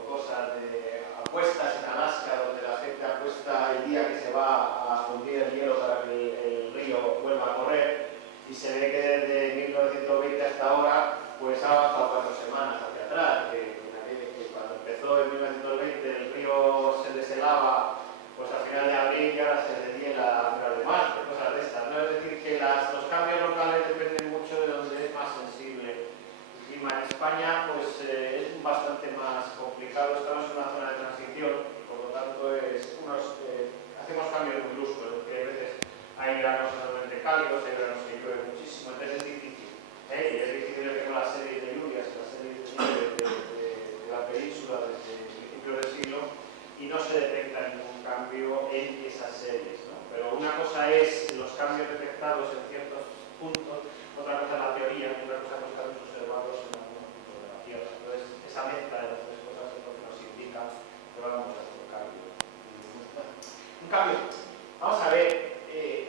cosas de apuestas en Alaska, donde la gente apuesta el día que se va a fundir el hielo para que el río vuelva a correr, y se ve que desde 1920 hasta ahora pues ha avanzado 4 semanas hacia atrás, que cuando empezó en 1920 el río se deshelaba pues a final de abril y ahora se deshiela a final de marzo, cosas de estas, ¿no? Es decir, que los cambios locales dependen mucho de donde es más sensible el clima. En España pues es bastante más complicado, estamos en una zona de transición y por lo tanto hacemos cambios muy bruscos, porque a veces hay veranos enormemente cálidos, hay veranos que llueve muchísimo, entonces es difícil. Y es difícil que con las series de lluvias, las series de nieve de la península desde el principio del siglo, y no se detecta ningún cambio en esas series, ¿no? Pero una cosa es los cambios detectados en ciertos puntos, otra cosa es la teoría, y otra cosa son los cambios observados en algún punto de la Tierra. Entonces, esa mezcla de las 3 cosas es lo que nos indica que vamos a hacer un cambio. Un cambio. Vamos a ver,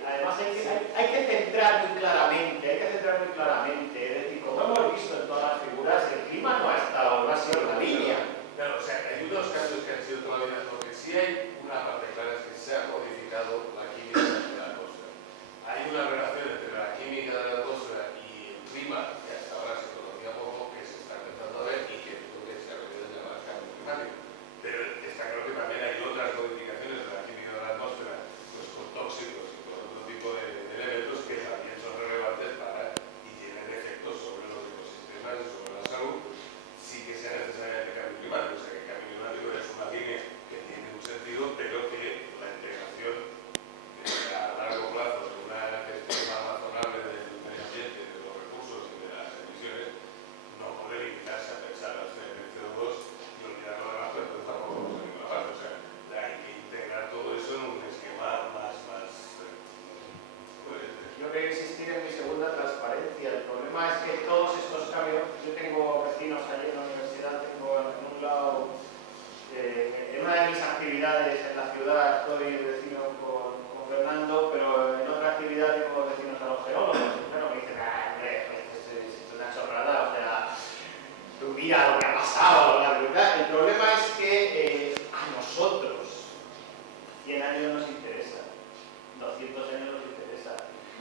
además hay que centrar muy claramente, es decir, como hemos visto en todas las figuras, el clima no ha sido una línea. Claro, o sea, hay unos cambios que han sido todavía, lo que sí hay una parte clara es que se ha modificado la química de la atmósfera. Hay una relación entre la química de la atmósfera y el clima, que hasta ahora se conocía poco, que se está empezando a ver y que es lo que se ha venido a llamar cambio climático. Pero está claro que también hay otras modificaciones de la química de la atmósfera, pues con tóxicos y con otro tipo de elementos que también son relevantes para y tienen efectos sobre los ecosistemas y sobre la salud, sí que sea necesario el cambio climático. O sea, que el cambio climático es una línea que tiene un sentido, pero que la integración a largo plazo de una gestión más razonable del medio ambiente, de los recursos y de las emisiones, no puede limitarse a pensar en el CO2 y olvidar lo demás, pero entonces tampoco vamos a ninguna parte. O sea, hay que integrar todo eso en un esquema más coherente. Yo quería insistir en mi segunda transparencia. El problema es que todos estos cambios, yo tengo vecinos allí en la universidad, tengo en un lado, en una de mis actividades en la ciudad estoy vecino con Fernando, pero en otra actividad tengo vecinos a los geólogos. Bueno, me dicen, hombre, esto es una chorrada, o sea, tú mira lo que ha pasado, la verdad. El problema es que a nosotros 100 años nos interesa, 200 años nos interesa,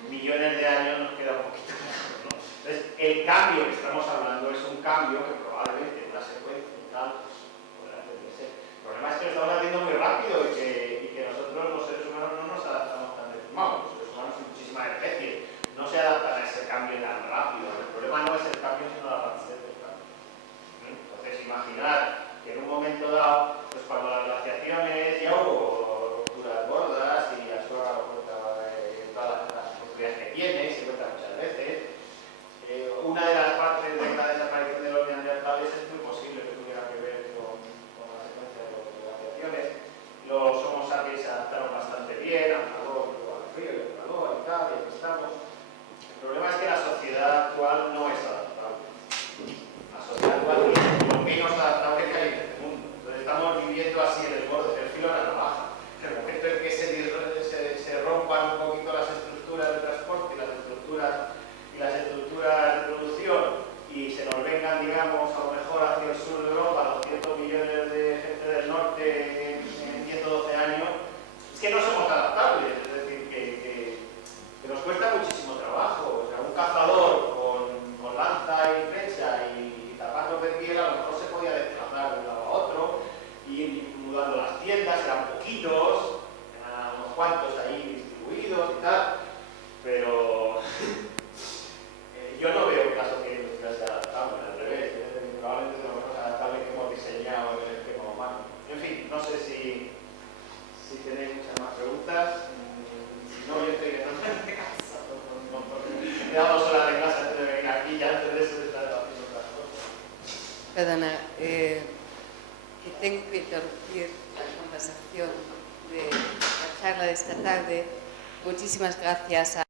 millones de años nos queda un poquito mejor, ¿no? Entonces, el cambio que estamos hablando es un cambio que probablemente en una secuencia y tal, pues podrá entenderse. El problema es que lo estamos haciendo muy rápido y que nosotros los seres humanos no nos adaptamos tan de los seres humanos y muchísimas especies no se adaptan a ese cambio tan rápido. El problema no es el cambio, sino la rapidez del cambio. Entonces, imaginar que en un momento dado, pues cuando las glaciaciones ya hubo rupturas gordas y Astorga lo cuenta en todas las oportunidades que tiene, se cuenta muchas veces. Una de las partes de la desaparición de los neandertales es muy posible que tuviera que ver con la secuencia de las glaciaciones. Los Homo sapiens se adaptaron bastante tal, y aquí estamos. El problema es que la sociedad actual no es adaptable. La sociedad actual es lo menos adaptable que hay en este mundo. Entonces estamos viviendo así en el borde del filo de la navaja. En el momento en que se rompan un poquito las estructuras de transporte y las estructuras de producción y se nos vengan, digamos, a lo mejor hacia el sur de Europa 200 millones de gente del norte en 112 años, es que no somos adaptables. Es decir, que nos cuesta muchísimo trabajo. O sea, un cazador con lanza y flecha y zapatos de piel a lo mejor se podía desplazar de un lado a otro y ir mudando las tiendas, eran poquitos, eran unos cuantos ahí distribuidos y tal, pero yo no veo que la sociedad industrial sea adaptable, al revés, probablemente es lo menos adaptable que hemos diseñado en el tema humano. En fin, no sé si tenéis muchas más preguntas. Si no, yo estoy totalmente cansado. Me he dado 2 horas de clase antes de venir aquí y antes de eso de estar haciendo otras cosas. Perdona, que tengo que interrumpir la conversación de la charla de esta tarde. Muchísimas gracias a